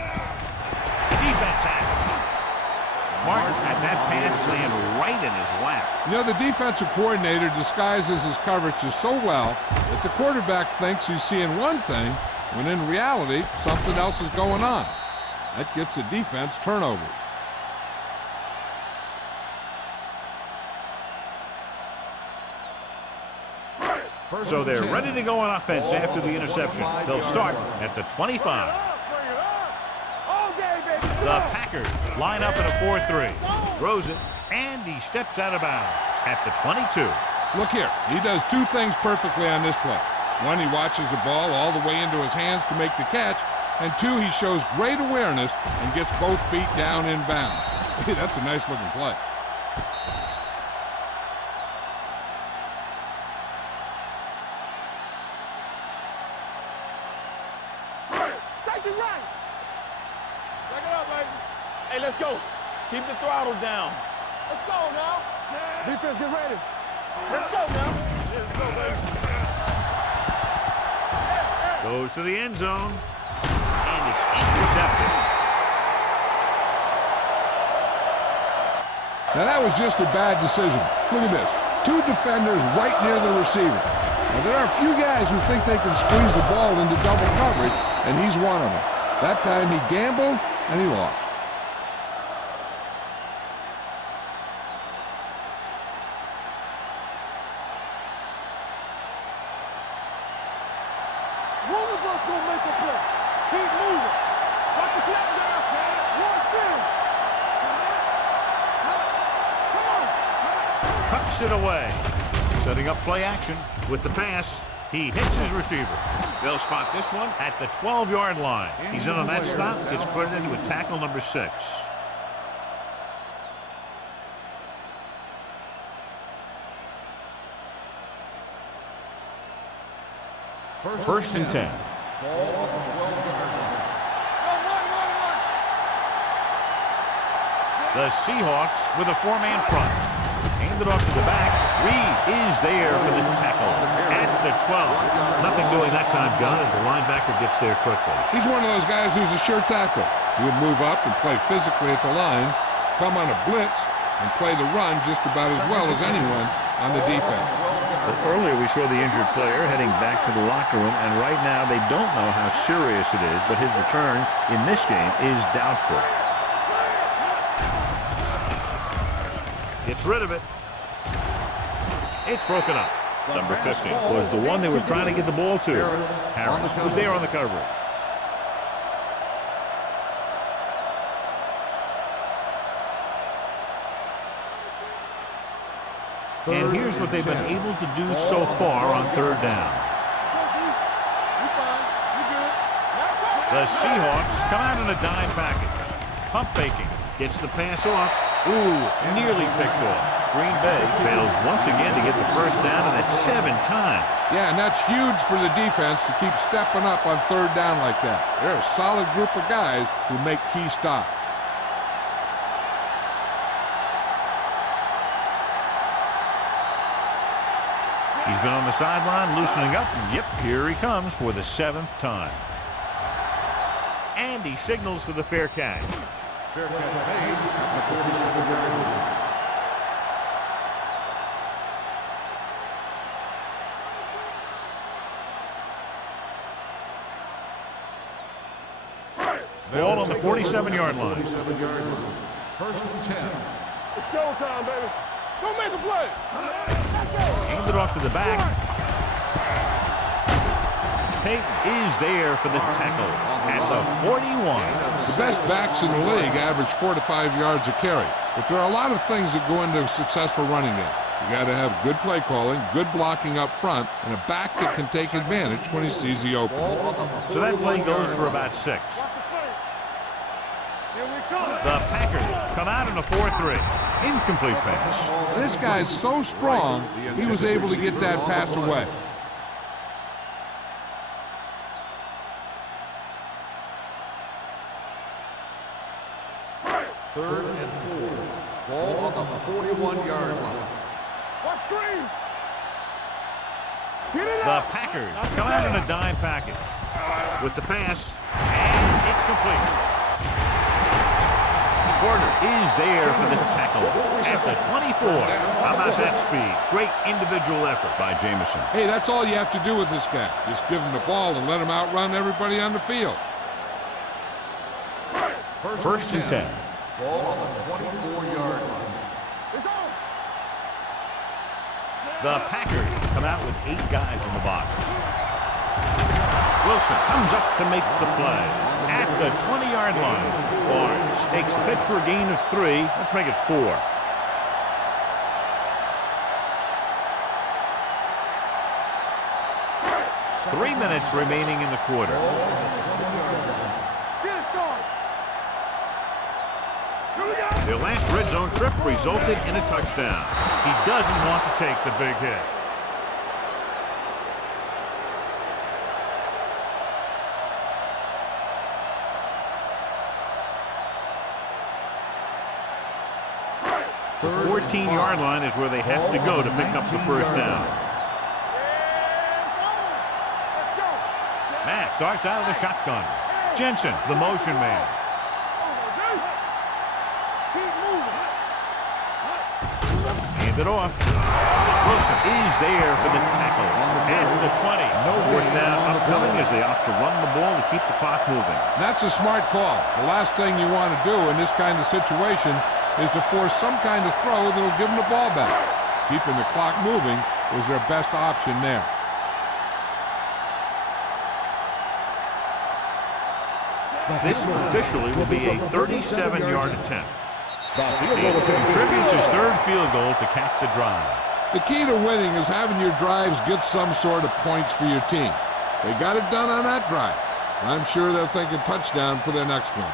Defense has it. Martin had that pass land right in his lap. You know, the defensive coordinator disguises his coverages so well that the quarterback thinks he's seeing one thing, when in reality, something else is going on. That gets the defense turnovers. So they're ready to go on offense after the interception. They'll start at the 25. The Packers line up in a 4-3. Throws it, and he steps out of bounds at the 22. Look here, he does two things perfectly on this play. One, he watches the ball all the way into his hands to make the catch, And 2, he shows great awareness and gets both feet down in bounds. Hey, that's a nice looking play. Safety right. Back it up, baby. Hey, let's go. Keep the throttle down. Let's go now. Defense, get ready. Let's go now. Let's go, baby. Goes to the end zone, and it's intercepted. Now that was just a bad decision. Look at this. 2 defenders right near the receiver. Now there are a few guys who think they can squeeze the ball into double coverage, and he's one of them. That time he gambled, and he lost. Rubenberg's gonna make a play. Keep moving. Watch the snap down. One field. Come on. Tucks it away. Setting up play action with the pass. He hits his receiver. They'll spot this one at the 12-yard line. He's in on that stop. Gets credited with tackle number 6. First and 10. Ball on the 12-yard line. The Seahawks with a 4-man front. Handed off to the back. Reed is there for the tackle at the 12. Nothing doing that time, John, as the linebacker gets there quickly. He's one of those guys who's a sure tackle. He'll move up and play physically at the line, come on a blitz, and play the run just about as well as anyone on the defense. But earlier we saw the injured player heading back to the locker room, and right now they don't know how serious it is, but his return in this game is doubtful. Gets rid of it. It's broken up. Number 15 was the one they were trying to get the ball to. Harris was there on the coverage. And here's what they've been able to do so far on 3rd down. The Seahawks come out in a dime package. Pump faking. Gets the pass off. Ooh, nearly picked off. Green Bay fails once again to get the first down, and that's 7 times. Yeah, and that's huge for the defense to keep stepping up on 3rd down like that. They're a solid group of guys who make key stops. He's been on the sideline loosening up, and yep, here he comes for the 7th time. And he signals for the fair catch. Fair catch made at the 47-yard line. Ball on the 47-yard line. 47-yard line. First and 10. It's showtime, baby. Go make a play. Handed off to the back. Payton is there for the tackle at the 41. The best backs in the league average 4 to 5 yards a carry. But there are a lot of things that go into a successful running game. You got to have good play calling, good blocking up front, and a back that can take advantage when he sees the opening. So that play goes for about 6. The Packers come out in a 4-3. Incomplete pass. This guy's so strong, he was able to get that pass away. Third and 4. Ball on the 41-yard line. What screen? The Packers come out in a dime package with the pass, and it's complete. Porter is there for the tackle at the 24. How about that speed? Great individual effort by Jameson. Hey, that's all you have to do with this guy. Just give him the ball and let him outrun everybody on the field. First and 10. Ball on the 24-yard line. The Packers come out with 8 guys in the box. Wilson comes up to make the play at the 20-yard line. Barnes takes the pitch for a gain of 3. Let's make it 4. Three minutes remaining in the quarter. zone trip resulted in a touchdown. He doesn't want to take the big hit. The 14-yard line is where they have to go to pick up the first down. Matt starts out of the shotgun. Jensen, the motion man. Hand it off. Wilson is there for the tackle. At the 20. No fourth down upcoming as they opt to run the ball to keep the clock moving. That's a smart call. The last thing you want to do in this kind of situation is to force some kind of throw that will give them the ball back. Keeping the clock moving was their best option there. This officially will be a 37-yard attempt. He contributes his third field goal to cap the drive. The key to winning is having your drives get some sort of points for your team. They got it done on that drive. I'm sure they're thinking touchdown for their next one.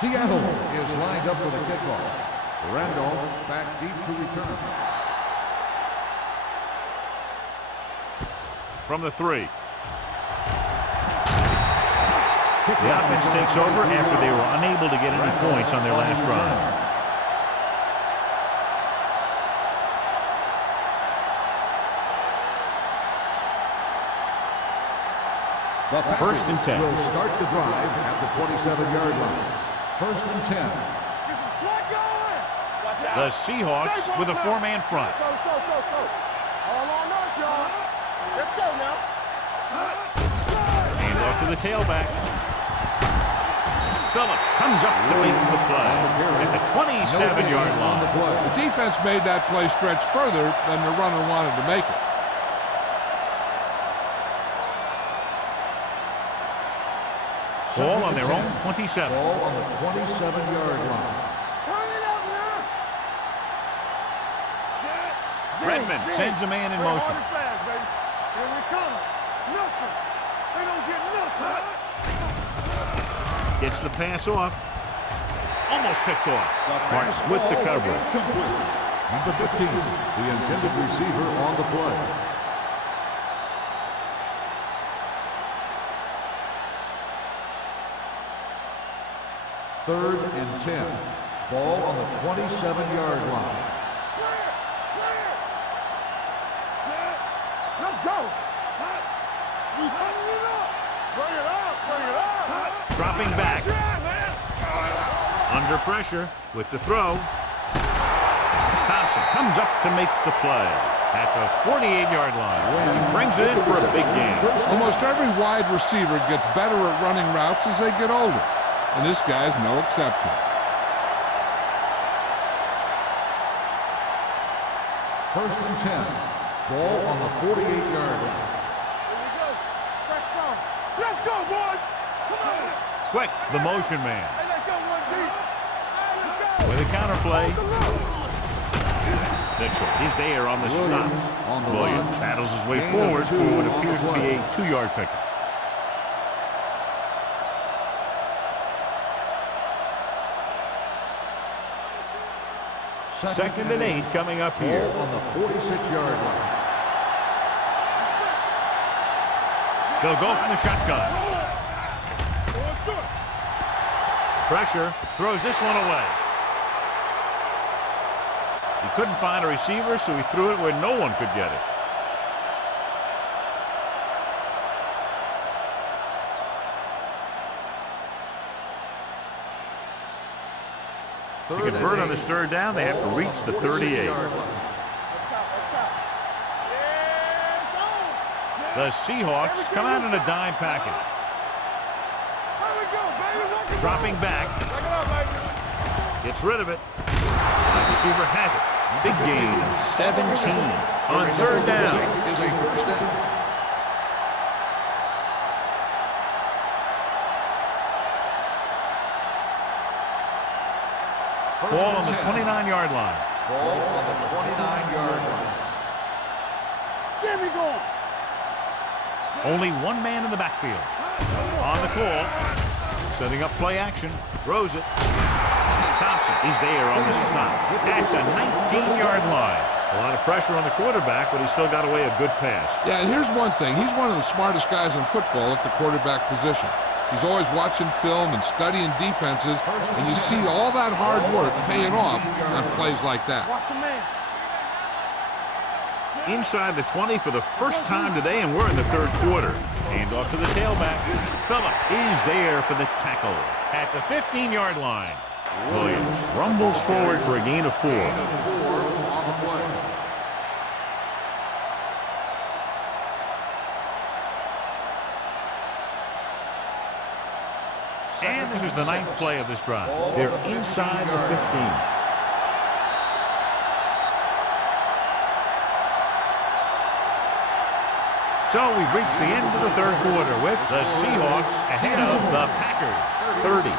Seattle is lined up for the kickoff. Randolph back deep to return. From the 3. The offense takes over after they were unable to get any points on their last drive. First and 10. Will start the drive at the 27-yard line. First and 10. The Seahawks with a 4-man front. All on us, y'all. Let's go now. Hand off to the tailback. Phillips comes up to make the play at the 27-yard line. The defense made that play stretch further than the runner wanted to make it. Ball on their own 27. Ball on the 27-yard line. Turn it up now. Redmond sends a man in motion. Fast, baby. Here we come. Nothing. They don't get nothing. Gets the pass off. Almost picked off. Marks with the coverage. Number 15, the intended receiver on the play. Third and 10. Ball on the 27-yard line. Let's go. You turning it up. Bring it up. Bring it up. Dropping back. Under pressure with the throw. Thompson comes up to make the play at the 48-yard line. He brings it in for a big game. Almost every wide receiver gets better at running routes as they get older, and this guy's no exception. First and 10. Ball on the 48-yard line. Here we go. Let's go, boys. Come on. Quick, the motion man. Hey, let's go, 1G. Hey, let's go. With a counterplay. Mitchell is there on the stop. Williams battles his way forward for what appears to be a 2-yard pickup. Second and 8 coming up here. Ball on the 46-yard line. They'll go from the shotgun. Pressure, throws this one away. He couldn't find a receiver, so he threw it where no one could get it. To convert on this third down, they have to reach the 38. The Seahawks come out in a dime package. Dropping back. Gets rid of it. The receiver has it. Big gain of 17 on third down. Is a first down. Ball on the 29-yard line. Ball on the 29-yard line. Get me going. Only one man in the backfield. On the call. Setting up play action. Throws it. Thompson is there on the stop. At the 19-yard line. A lot of pressure on the quarterback, but he still got away a good pass. Yeah, and here's one thing. He's one of the smartest guys in football at the quarterback position. He's always watching film and studying defenses, and you see all that hard work paying off on plays like that. Watch a man. Inside the 20 for the first time today, and we're in the third quarter. Hand off to the tailback. Phillip is there for the tackle at the 15-yard line. Williams rumbles forward for a gain of 4. Gain of 4 on the play. And this is the 9th play of this drive. They're inside the 15. So we've reached the end of the third quarter with the Seahawks ahead of the Packers, 30-0.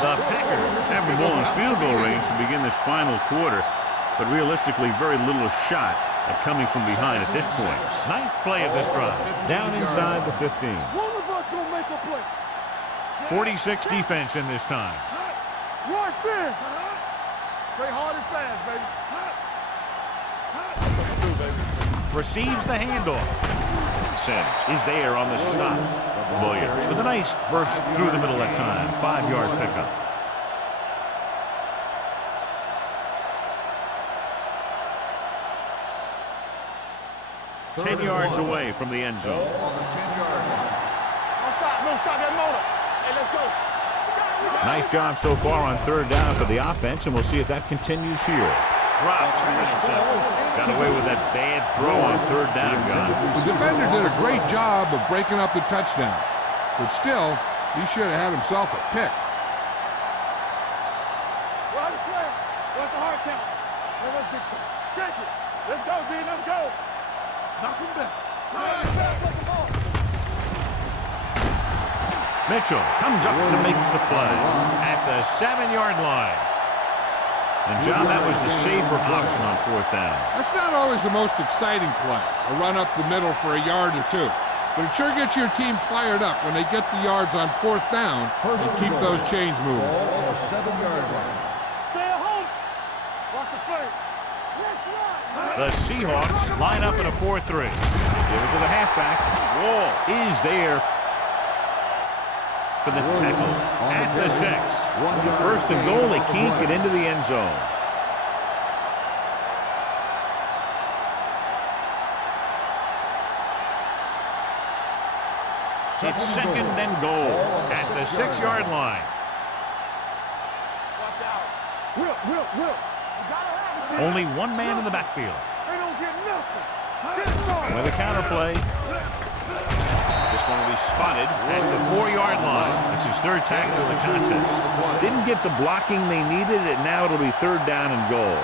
The Packers have the ball in field goal range to begin this final quarter, but realistically very little shot at coming from behind at this point. 9th play of this drive, down inside the 15. One of us gonna make a play. 46 defense in this time. Rush in. Play hard and fast, baby. Receives the handoff. Sanders is there on the stop. Williams with a nice burst through the middle that time. 5-yard pickup. Ten yards away from the end zone. On the 10-yard line. Don't stop that motor. Hey, let's go. Nice job so far on third down for the offense, and we'll see if that continues here. Drops the interception. Got away with that bad throw on third down, John. The defender did a great job of breaking up the touchdown, but still, he should have had himself a pick. Run the play. What's the hard count? Let's get you. Check it. Let's go, B. Let's go. Knock him back. Mitchell comes up to make the play at the 7-yard line. And, John, that was the safer option on fourth down. That's not always the most exciting play, a run up the middle for a yard or two. But it sure gets your team fired up when they get the yards on fourth down and keep those chains moving. Ball on the 7-yard line. Stay at home. Watch the play. The Seahawks line up in a 4-3. They give it to the halfback. Wall is there for the tackle at the 6. First and goal, they can't get into the end zone. It's second and goal at the 6-yard line. Watch out. Will. You gotta have it. Only one man in the backfield. They don't get nothing. Get started. With a counterplay. This one will be spotted at the 4-yard line. It's his third tackle of the contest. Didn't get the blocking they needed, and now it'll be third down and goal.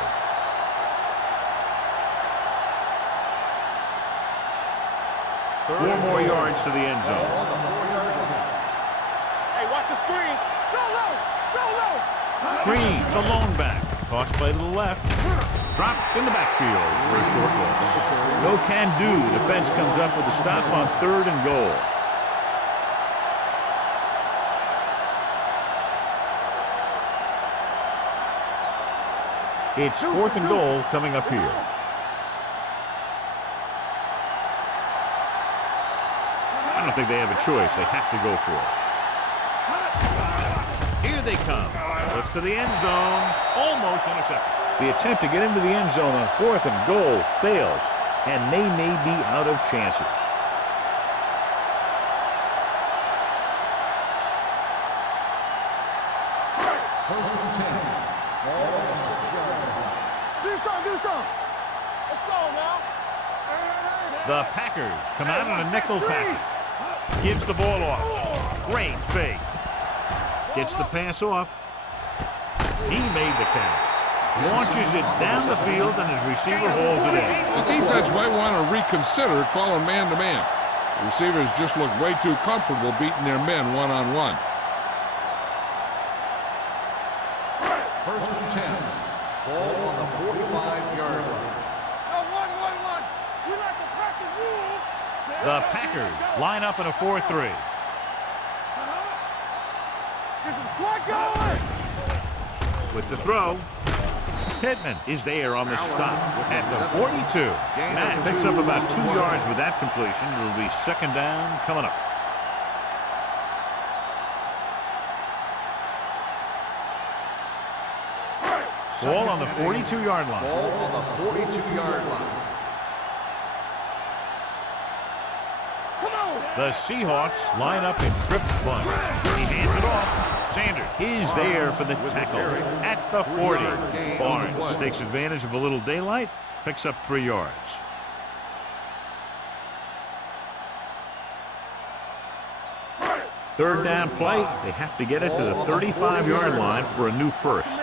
Four more yards to the end zone. Hey, watch the screen. Go low. Green, the lone back. Toss play to the left. Dropped in the backfield for a short loss. No can do. Defense comes up with a stop on third and goal. It's fourth and goal coming up here. I don't think they have a choice. They have to go for it. Here they come. Looks to the end zone. Almost intercepted. The attempt to get into the end zone on fourth and goal fails, and they may be out of chances. First and 10. Ball on the 6-yard line. Do some. Let's go now. The Packers come out on a nickel package. Gives the ball off. Great fake. Gets the pass off. He made the catch. Launches it down the field, and his receiver hauls it in. The defense might want to reconsider calling man-to-man. The receivers just look way too comfortable beating their men one-on-one. First and 10. Ball on the 45-yard line. One. We like to practice rules. The Packers line up in a 4-3. Get some slot going. With the throw, Pittman is there on the stop at the 42. Matt picks up about 2 yards with that completion. It'll be second down coming up. Ball on the 42-yard line. Ball on the 42-yard line. The Seahawks line up in trips bunch. He hands it off. Sanders is there for the tackle at the 40. Barnes takes advantage of a little daylight, picks up 3 yards. Third down play. They have to get it to the 35-yard line for a new first.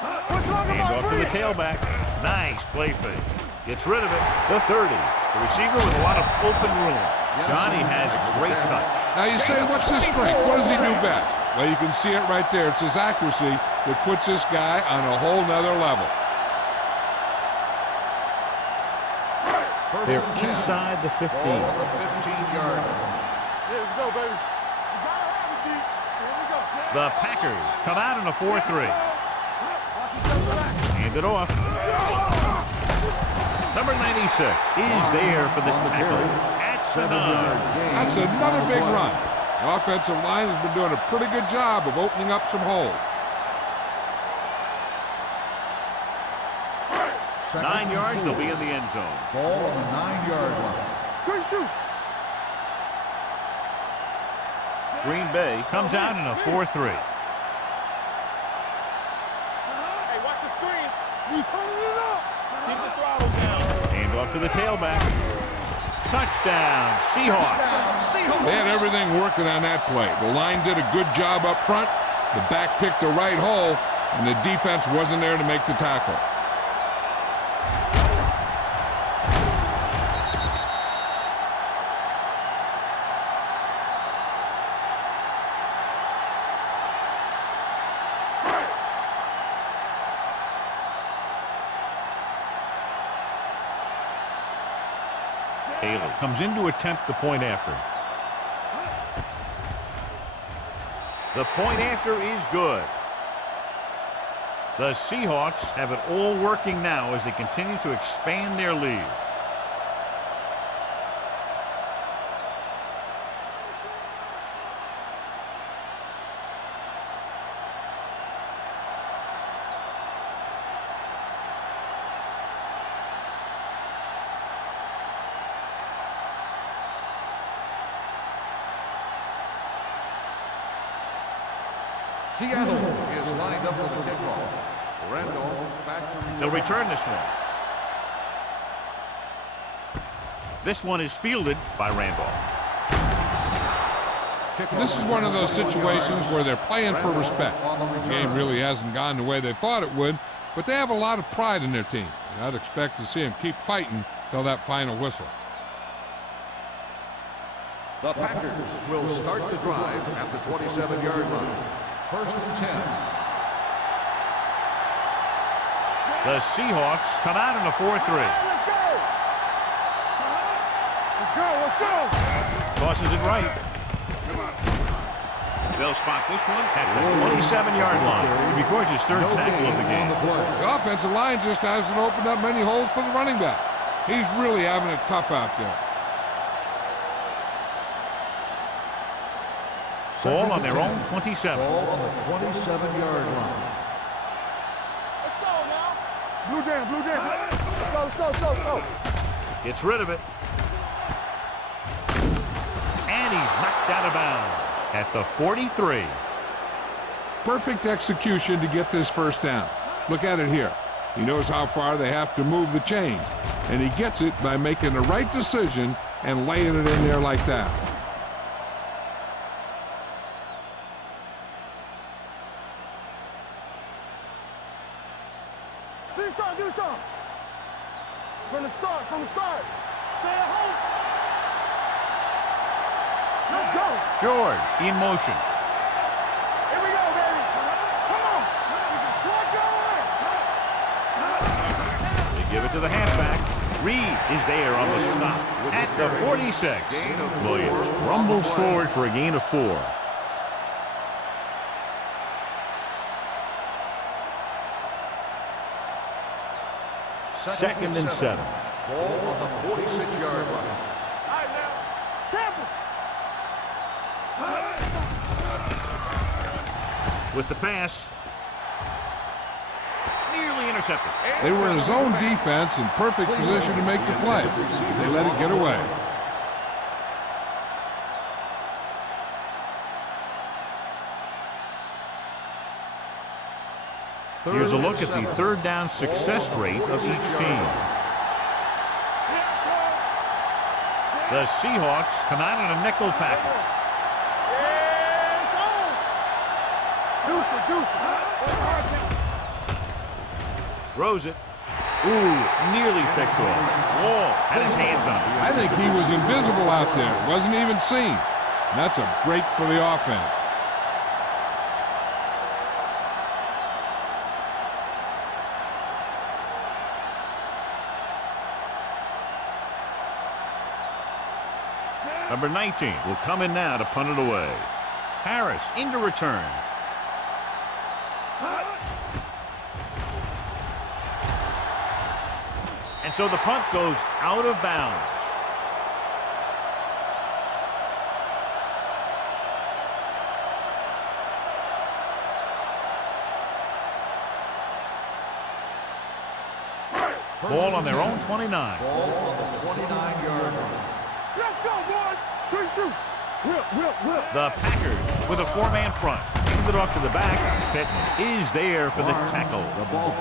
Hands off to the tailback. Nice play fake. Gets rid of it. The 30. The receiver with a lot of open room. Johnny has great touch. Now you say, what's his strength? What does he do best? Well, you can see it right there. It's his accuracy that puts this guy on a whole nother level. They're inside the 15. Ball on the 15-yard line. Let's go, baby. The Packers come out in a 4-3. Hand it off. Number 96 is there for the tackle at the 9. That's another big run. The offensive line has been doing a pretty good job of opening up some holes. 9 yards, they'll be in the end zone. Ball on the 9-yard line. Good shoot. Green Bay comes out in a 4-3. Hey, watch the screen. We turning it up. Keep the throttle down. Hand off to the tailback. Touchdown, Seahawks. They had everything working on that play. The line did a good job up front. The back picked the right hole, and the defense wasn't there to make the tackle. Taylor comes in to attempt the point after. The point after is good. The Seahawks have it all working now as they continue to expand their lead. Seattle is lined up for the kickoff. Randolph back to return. They'll return this one. This one is fielded by Randolph. This is one of those situations where they're playing for respect. The game really hasn't gone the way they thought it would, but they have a lot of pride in their team. And I'd expect to see them keep fighting till that final whistle. The Packers will start the drive at the 27-yard line. First and 10. The Seahawks come out in a 4-3. Let's go. Tosses it right. They'll spot this one at the 27-yard line. It records his third tackle of the game. The offensive line just hasn't opened up many holes for the running back. He's really having it tough out there. Ball on their own 27. Ball on the 27-yard line. Let's go now. Blue down. Let's go. Gets rid of it. And he's knocked out of bounds at the 43. Perfect execution to get this first down. Look at it here. He knows how far they have to move the chains, and he gets it by making the right decision and laying it in there like that. Do something. From the start. Stay at home. Let's go. George in motion. Hey, to the halfback. Reed is there on the stop at the 46. Williams rumbles forward for a gain of 4. Second and 7. Ball on the 46-yard line. All right, now. Temple. With the pass. Nearly intercepted. They were in zone defense in perfect position to make the play. They let it get away. Here's a look at the third down success rate of each team. The Seahawks come out in a nickel package. Throws it. Ooh, nearly picked off. Wall had his hands on it. I think he was invisible out there. Wasn't even seen. And that's a break for the offense. Number 19 will come in now to punt it away. Harris into return. And so the punt goes out of bounds. Ball on their own 29. Ball on the 29-yard line. Let's go, boys. Good shoot. Whip. The Packers with a 4-man front. Hand it off to the back. Pittman is there for the tackle.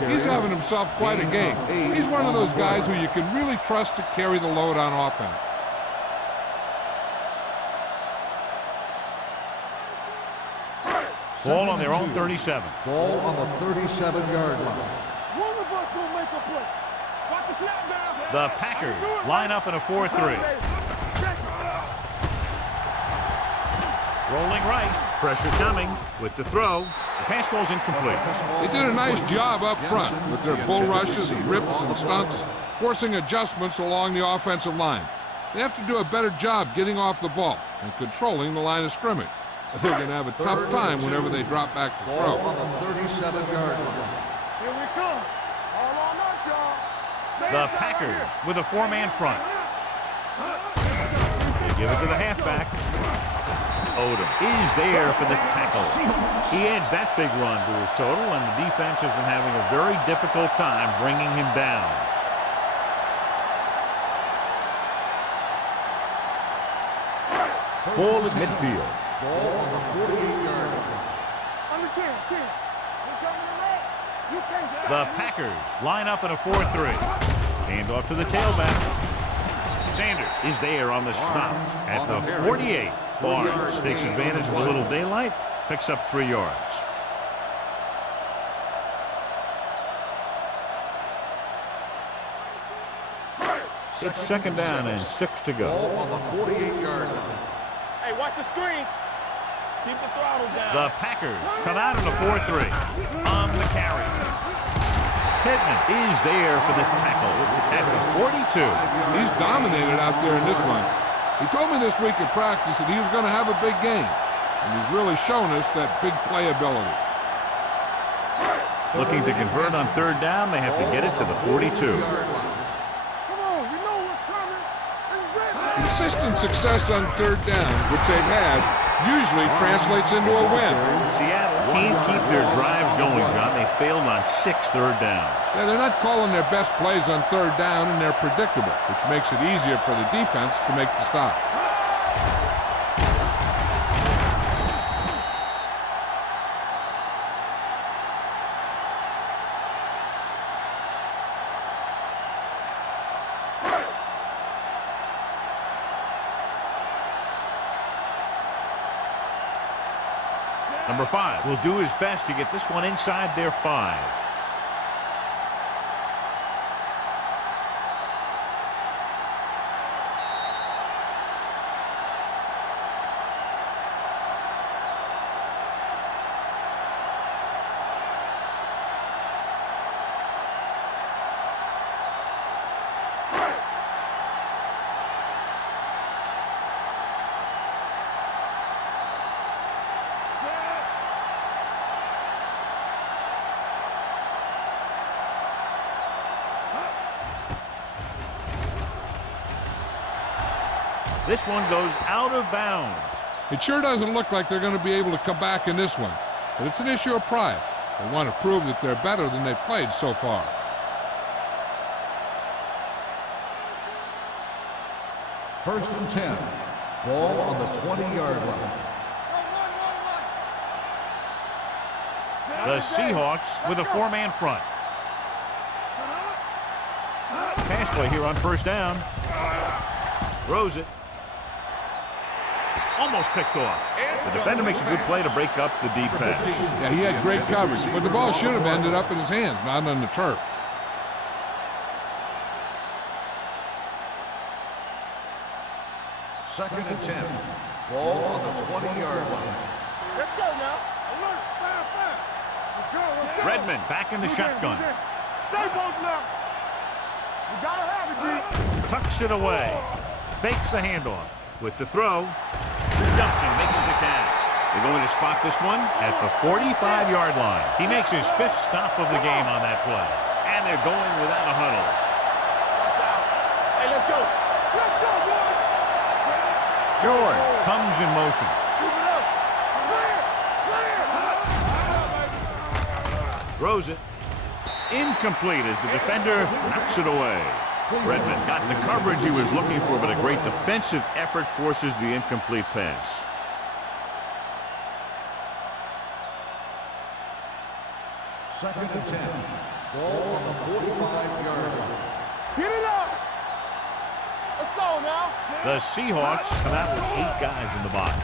He's having himself quite a game. He's one of those guys who you can really trust to carry the load on offense. Ball on their own 37. Ball on the 37-yard line. One of us will make a play. Watch the snap down. The Packers line up in a 4-3. Rolling right. Pressure coming with the throw. The pass ball's incomplete. They did a nice job up front with their bull rushes and rips and stunts, forcing adjustments along the offensive line. They have to do a better job getting off the ball and controlling the line of scrimmage. They're going to have a tough time whenever they drop back to Ball throw. on the 37-yard line. Here we come. All on us, y'all. The Packers with a 4-man front. They give it to the halfback. Odom is there for the tackle. He adds that big run to his total, and the defense has been having a very difficult time bringing him down. Ball at midfield. Ball on the 48-yard line. Under 10. You coming to right? You can't stop. The Packers line up in a 4-3. Hand off to the tailback. Sanders is there on the stop at the 48. Barnes takes advantage of a little daylight, picks up 3 yards. It's second down and 6 to go. Ball on the 48-yard line. Hey, watch the screen. Keep the throttle down. The Packers come out in a 4-3 on the carry. Pittman is there for the tackle at the 42. He's dominated out there in this one. He told me this week at practice that he was going to have a big game, and he's really shown us that big playability. Looking to convert on third down, they have to get it to the 42. Come on, you know what's coming. Consistent success on third down, which they've had, usually translates into a win. Seattle can't keep their drives going, John. They failed on 6 third downs. Yeah, they're not calling their best plays on third down, and they're predictable, which makes it easier for the defense to make the stop. Number 5 will do his best to get this one inside their 5. This one goes out of bounds. It sure doesn't look like they're going to be able to come back in this one, but it's an issue of pride. They want to prove that they're better than they've played so far. First and 10. Ball on the 20-yard line. The Seahawks with a four-man front. Pass play here on first down. Throws it. Almost picked off. The defender makes a good play to break up the deep pass. Yeah, he had great coverage, but the ball should have ended up in his hands, not on the turf. Second and 10. Ball on the 20-yard line. Let's go now. Alert, fire, fire. Let's go, let's go. Redmond back in the shotgun. Stay both now. You gotta have it, G. Tucks it away. Fakes the handoff. With the throw, dumps and makes the catch. They're going to spot this one at the 45-yard line. He makes his fifth stop of the game on that play. And they're going without a huddle. Hey, let's go. Let's go, boy. George comes in motion. Keep it up. Clear. Throws it. Incomplete as the defender knocks it away. Redmond got the coverage he was looking for, but a great defensive effort forces the incomplete pass. Second and 10. Ball on the 45-yard line. Get it up. Let's go now. The Seahawks come out with 8 guys in the box.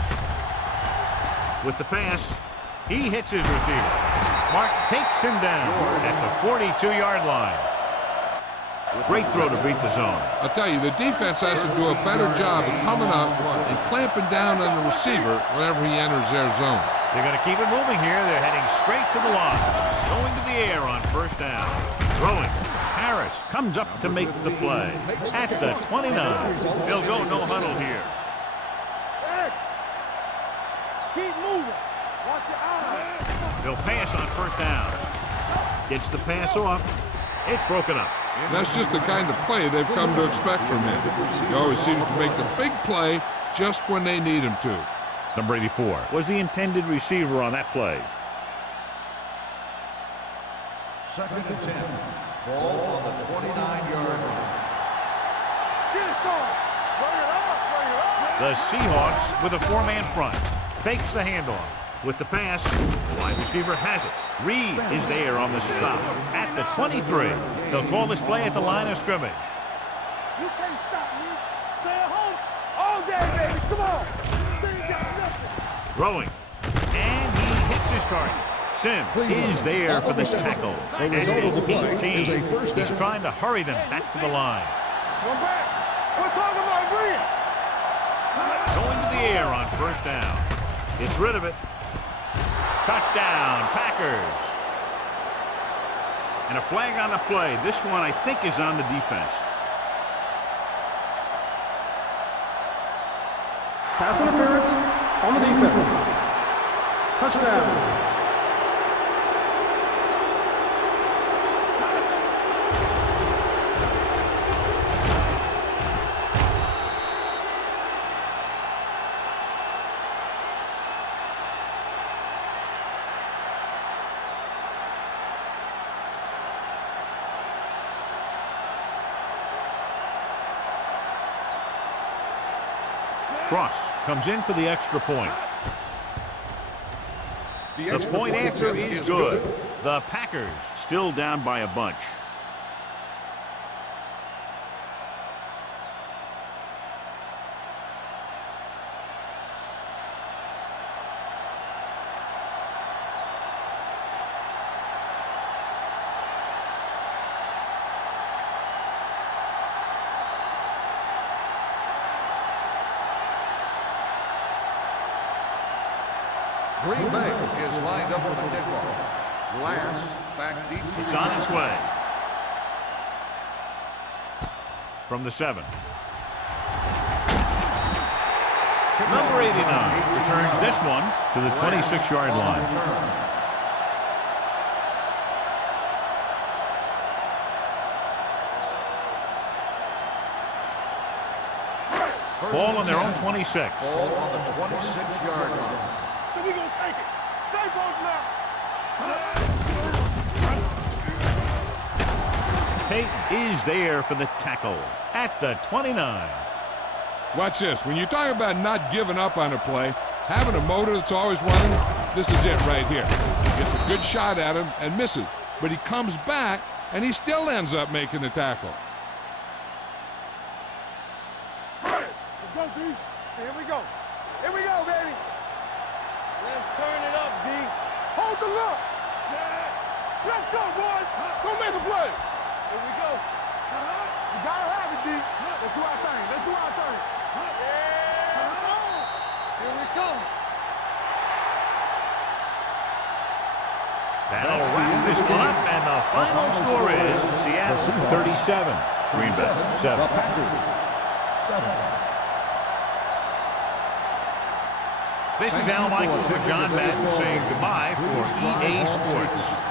With the pass, he hits his receiver. Mark takes him down at the 42-yard line. Great throw to beat the zone. I'll tell you, the defense has to do a better job of coming up and clamping down on the receiver whenever he enters their zone. They're going to keep it moving here. They're heading straight to the line. Going to the air on first down. Throwing. Harris comes up to make the play. At the 29. They'll go no huddle here. Keep moving. Watch your eyes. They'll pass on first down. Gets the pass off. It's broken up. That's just the kind of play they've come to expect from him. He always seems to make the big play just when they need him to. Number 84 was the intended receiver on that play. Second and 10. Ball on the 29-yard line. Get it going. Bring it up. Bring it up. The Seahawks with a four-man front. Fakes the handoff. With the pass, the wide receiver has it. Reed is there on the stop at the 23. They'll call this play at the line of scrimmage. You can't stop me. Stay at home all day, baby. Come on. They ain't got nothing. Throwing. And he hits his target. Sim is there for this tackle. And at 18, he's trying to hurry them back to the line. One back. We're talking about Green. Going to the air on first down. Gets rid of it. Touchdown, Packers. And a flag on the play. This one, I think, is on the defense. Pass interference on the defense. Touchdown. Cross comes in for the extra point. The point after is good. The Packers still down by a bunch. Green Bay is lined up for the kickoff. Glass back deep to It's on its way. From the 7. Number 89 returns this one to the 26-yard line. Ball on their own 26. Ball on the 26-yard line. So we gonna take it. Stay close now. Peyton is there for the tackle at the 29. Watch this. When you talk about not giving up on a play, having a motor that's always running, this is it right here. He gets a good shot at him and misses. But he comes back, and he still ends up making the tackle. Let's go, D. Here we go. Here we go, baby. Let's turn it up, D. Hold the look. Let's go, boys. Go make a play. Here we go. You gotta have it, D. Let's do our thing. Let's do our thing. Here we go. That'll wrap this one up, and the final score is Seattle 37, Green Bay 7. The Packers 7. This is Al Michaels with John Madden saying goodbye for EA Sports.